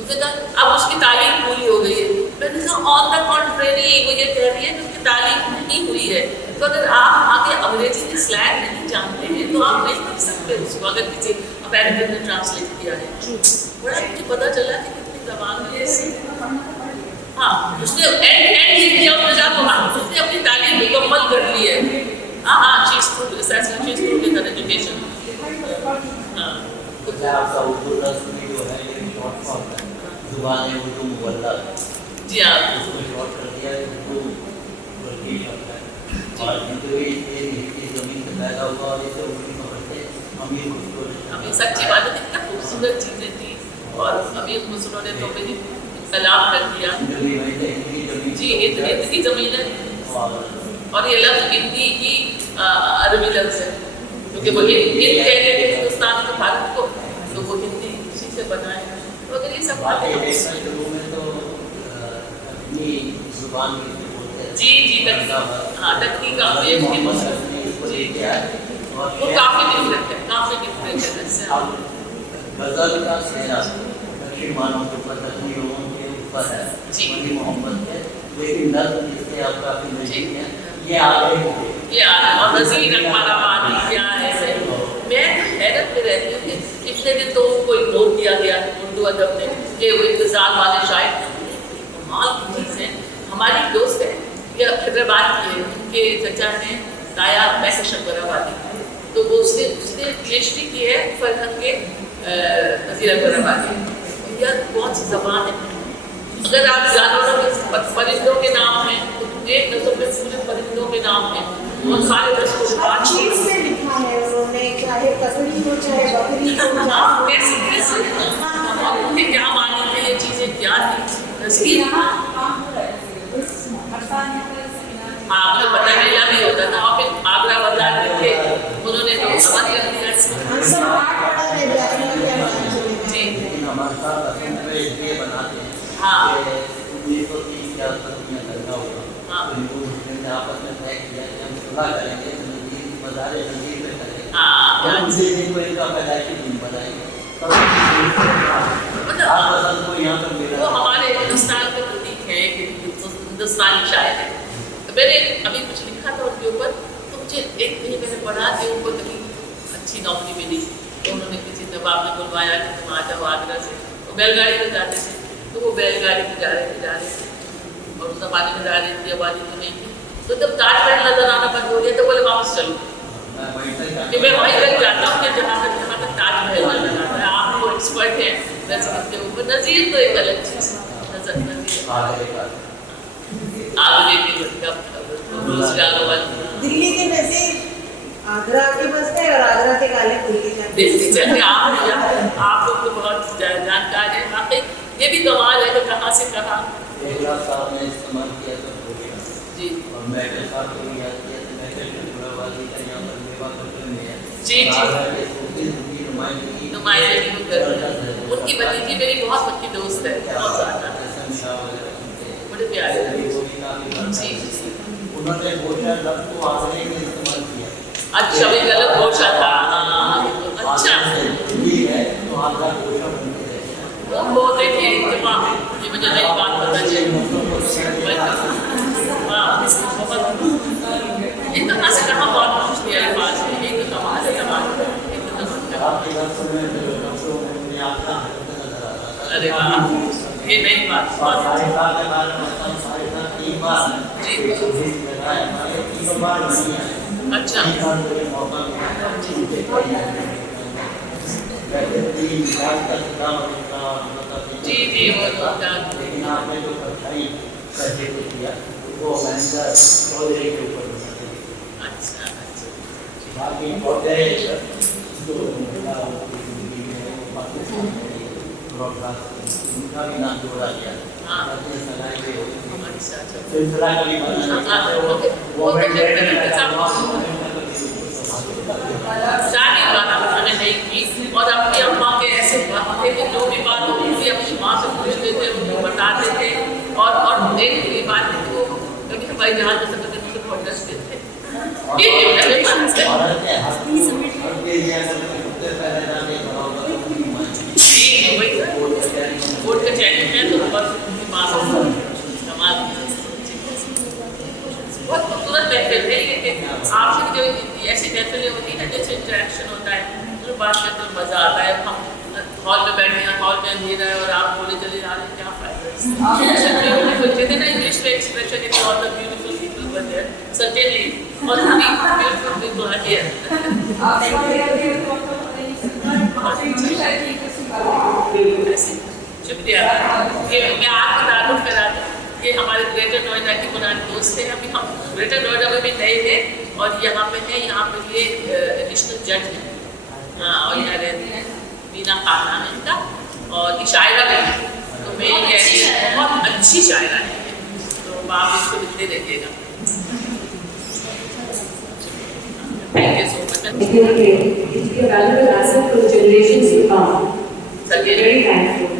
उसने कहा अब उसकी तालीम पूरी हो गई है। मैंने कहा ऑन द कॉन्ट्रेरी, वो ये कह रही है कि उसकी तालीम नहीं हुई है, तो अगर आप आगे अंग्रेजी की स्लैंग नहीं जानते हैं तो आप नहीं कर सकते उसको, अगर किसी अमेरिकन ने ट्रांसलेट किया है। बड़ा मुझे पता चला कि कितनी जबान में ऐसी, हाँ उसने एंड ये किया, उसने अपनी तालीम मुकम्मल कर ली है। हाँ चीज़ थ्रू चीज़ थ्रू विद एजुकेशन। हाँ आपका उर्दू रस्म में जो है ये शॉर्ट फॉर्म है, जुबान उर्दू मुवल्लद, जी हाँ, उसको शॉर्ट कर दिया उर्दू वर्गी शब्द है, और हिंदू ये ज़मीन से पैदा हुआ और इसे उर्दू में पढ़ते अमीर खुशरो। अभी सच्ची बात है, कितना खूबसूरत चीज़ें थी, और अमीर खुशरो ने तो मेरी सलाम कर दिया। जी हिंद की ज़मीन है, और ये लफ्ज़ हिंदी की अरबी लफ्ज़ है, क्योंकि वो हिंद कहते हैं हिंदुस्तान के भारत को, तो वो हिंदी इसी से बना है। तो अगर ये सब बातें जी जी हाँ तकनीक का वो काफ़ी डिफरेंट है, काफ़ी डिफरेंट है इससे। गज़ल का सेहरा दक्षिण मानव के ऊपर दक्षिणी लोगों के ऊपर है जी मोहम्मद है, लेकिन नज़्म जिससे आप काफ़ी नज़दीक हैं ये आ गए और नज़ीर अकबारा वादी क्या है। मैं हैरत में रहती हूँ कि इतने दिन तो उनको इग्नोर किया गया उर्दू अदब में कि वो इंतज़ार वाले शायद कमाल की चीज़ है। हमारी दोस्त है ये हैदराबाद की है, उनके चचा हैं ताया मैसे शंकराबादी, तो वो उसने PhD की है फरहंग के नज़ीर अकबाराबादी। यार कौन सी ज़बान है, अगर आप जानवरों के परिंदों के नाम हैं तो एक नज़र में पूरे परिंदों के नाम हैं, और सारे दस को हर चीज़ से लिखा है उन्होंने, चाहे ककड़ी हो चाहे बकरी हो, कैसे कैसे उनके क्या मानी थे ये चीज़ें क्या थी तस्वीर। हाँ मुझे पता मेला भी होता था, और फिर आगरा बाजार में थे, उन्होंने तो समझ कर दिया जी। लेकिन हमारे साथ असल ये बनाते हैं हाँ 1930 के आसपास में दंगा हुआ, हाँ हिंदू मुस्लिम ने आपस में तय किया कि हम सुलह करेंगे, नज़ीर मज़ार नज़ीर में करेंगे, हाँ और उसी दिन को इनका पैदाइशी दिन बताइए आप पसंद को यहाँ पर वो मिला हमारे हिंदुस्तान का प्रतीक है कि हिंदुस्तानी शायर है। तो मैंने अभी कुछ लिखा था उनके ऊपर, तो मुझे एक कहीं मैंने पढ़ा कि उनको कहीं अच्छी नौकरी मिली, तो उन्होंने किसी नवाब ने बुलवाया कि तुम आ जाओ आगरा से, तो बैलगाड़ी में जाते थे, तो वो बैलगाड़ी में जा रहे थे और उस जमाने में जा रही थी, आबादी तो नहीं थी। तो जब ताजमहल नजर आना बंद हो गया तो बोले वापस चलो कि मैं वहीं तक जाता हूँ कि जहाँ तक ताजमहल नजर आता है। आप वो एक्सपर्ट हैं नज़ीर के ऊपर। नज़ीर तो एक अलग चीज़ है, नज़ीर आगरे के रोजगार वाली दिल्ली के नज़ीर आगरा के बसते हैं और आगरा के काले दिल्ली जाते दिल्ली चलिए आप लोग तो बहुत जानकार हैं। वाकई ये भी कमाल है कि कहाँ से कहाँ। एकला साहब ने इस्तेमाल किया था जी और मैकल साहब को भी याद किया तो मैकल के गुड़ावाली का यहाँ पर मेवा पत्र में है जी नुमाइंदगी करते हैं। उनकी भतीजी मेरी बहुत अच्छी दोस्त है, बहुत ज़्यादा बड़े प्यारे हैं। जी उन्होंने गोशा लफ्ज़ को आगरे में इस्तेमाल किया। अच्छा भी गलत गोशा था। अच्छा ये है तो आगरा गोशा बनते रहेगा। वो देखिए ये मुझे नई बात पता चली। एक तो कहाँ से कहाँ बहुत पहुँच गया है पास में, एक तो कमाल है कमाल। आपके घर में लफ्ज़ों में आपका नजर आ रहा था। अरे वाह ये नई बात सारे साल के बारे में बताऊं, सारे साल 3 बार जी लगाया हमारे 3 बार नहीं आए। अच्छा 3 बार मुझे मौका मिला तीन बार का काम का मतलब जी जी वो लेकिन आपने जो कठिनाई का जिक्र किया वो महेंद्र चौधरी के ऊपर अच्छा अच्छा बाकी चौधरी जो उनका भी नाम जोड़ा गया। हाँ। अपने सगाई पे होती अच्छा अच्छा सिलसिला कभी शादी वाला मैंने नहीं की और अपनी अम्मा के ऐसे बात थे कि जो भी बात होती थी अपनी माँ से पूछते थे, उनको बताते थे। और एक ये बात थी वो कभी हमारी जहाँ से सकते थे बहुत डरते थे। कोर्ट का चैनल में तो बस उनकी माँ कमाल बहुत खूबसूरत महफिल है ये कि आपसे जो ऐसी महफिलें होती है ना जैसे इंटरेक्शन होता है जो बात करते हैं मज़ा आता है। हम हॉल में बैठे हैं, हॉल में अंधेरा है और आप बोले चले जा रहे हैं, क्या फायदा। कहते ना इंग्लिश में expression is all the beautiful people were there certainly all the beautiful people are here. शुक्रिया। ये मैं आपको तारुफ करा दूँ, ये हमारे ग्रेटर नोएडा की पुरानी दोस्त है। अभी हम ग्रेटर नोएडा में भी नए हैं और यहाँ पे है, यहाँ पे ये एडिशनल जज है। हाँ और यहाँ रहती है मीना खान नाम है इनका और ये शायरा भी है। तो मेरी कहती है बहुत अच्छी शायरा है, तो आप इसको लिखते रहिएगा। Thank you so much. It will be a valuable asset for the generations to come. So we are very thankful.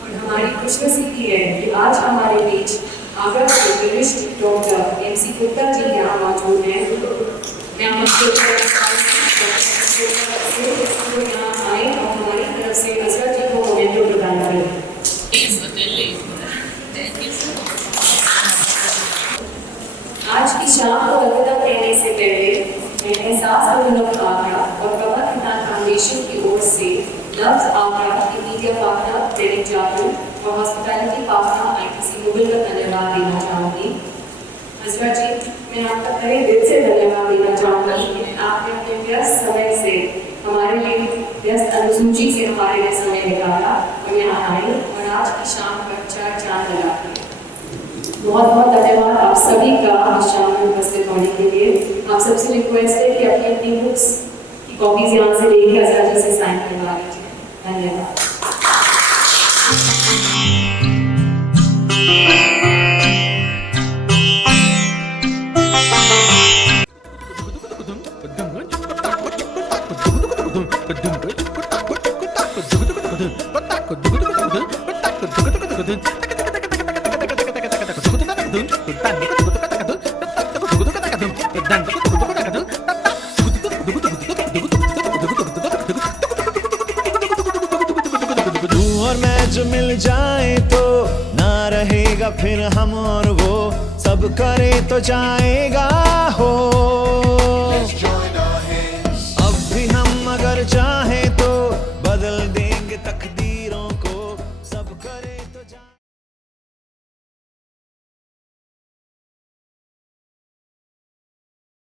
और हमारी खुशनसीबी है कि आज हमारे बीच आगरा के वरिष्ठ डॉक्टर MC गुप्ता जी यहाँ मौजूद हैं। मैं आपको यहाँ आए और हमारी तरफ से नजरा जी को मोमेंटो प्रदान करें। प्लीज अटेंडली थैंक यू सो मच। आज की शाम को अलविदा कहने से पहले मैं एहसास अभिनव आगरा और कमर खान फाउंडेशन की ओर से लफ्ज़ आगरा की मीडिया पार्टनर दैनिक जागरण और हॉस्पिटैलिटी पार्टनर ITC मोबाइल का धन्यवाद देना चाहूँगी। हजरा जी मैं आपका तहे दिल से धन्यवाद देना चाहूँगी। आपने अपने व्यस्त समय से हमारे लिए व्यस्त अनुसूची से हमारे लिए समय निकाला और यहाँ आए और आज की शाम पर 4 चांद लगा के बहुत बहुत धन्यवाद आप सभी का इस शाम में उपस्थित होने के लिए। आप सबसे रिक्वेस्ट है कि अपनी अपनी बुक्स की कॉपीज यहाँ से लेके हजरा जी से साइन करवा लीजिए। धन्यवाद। Dun फिर हम और वो सब करे तो जाएगा हो।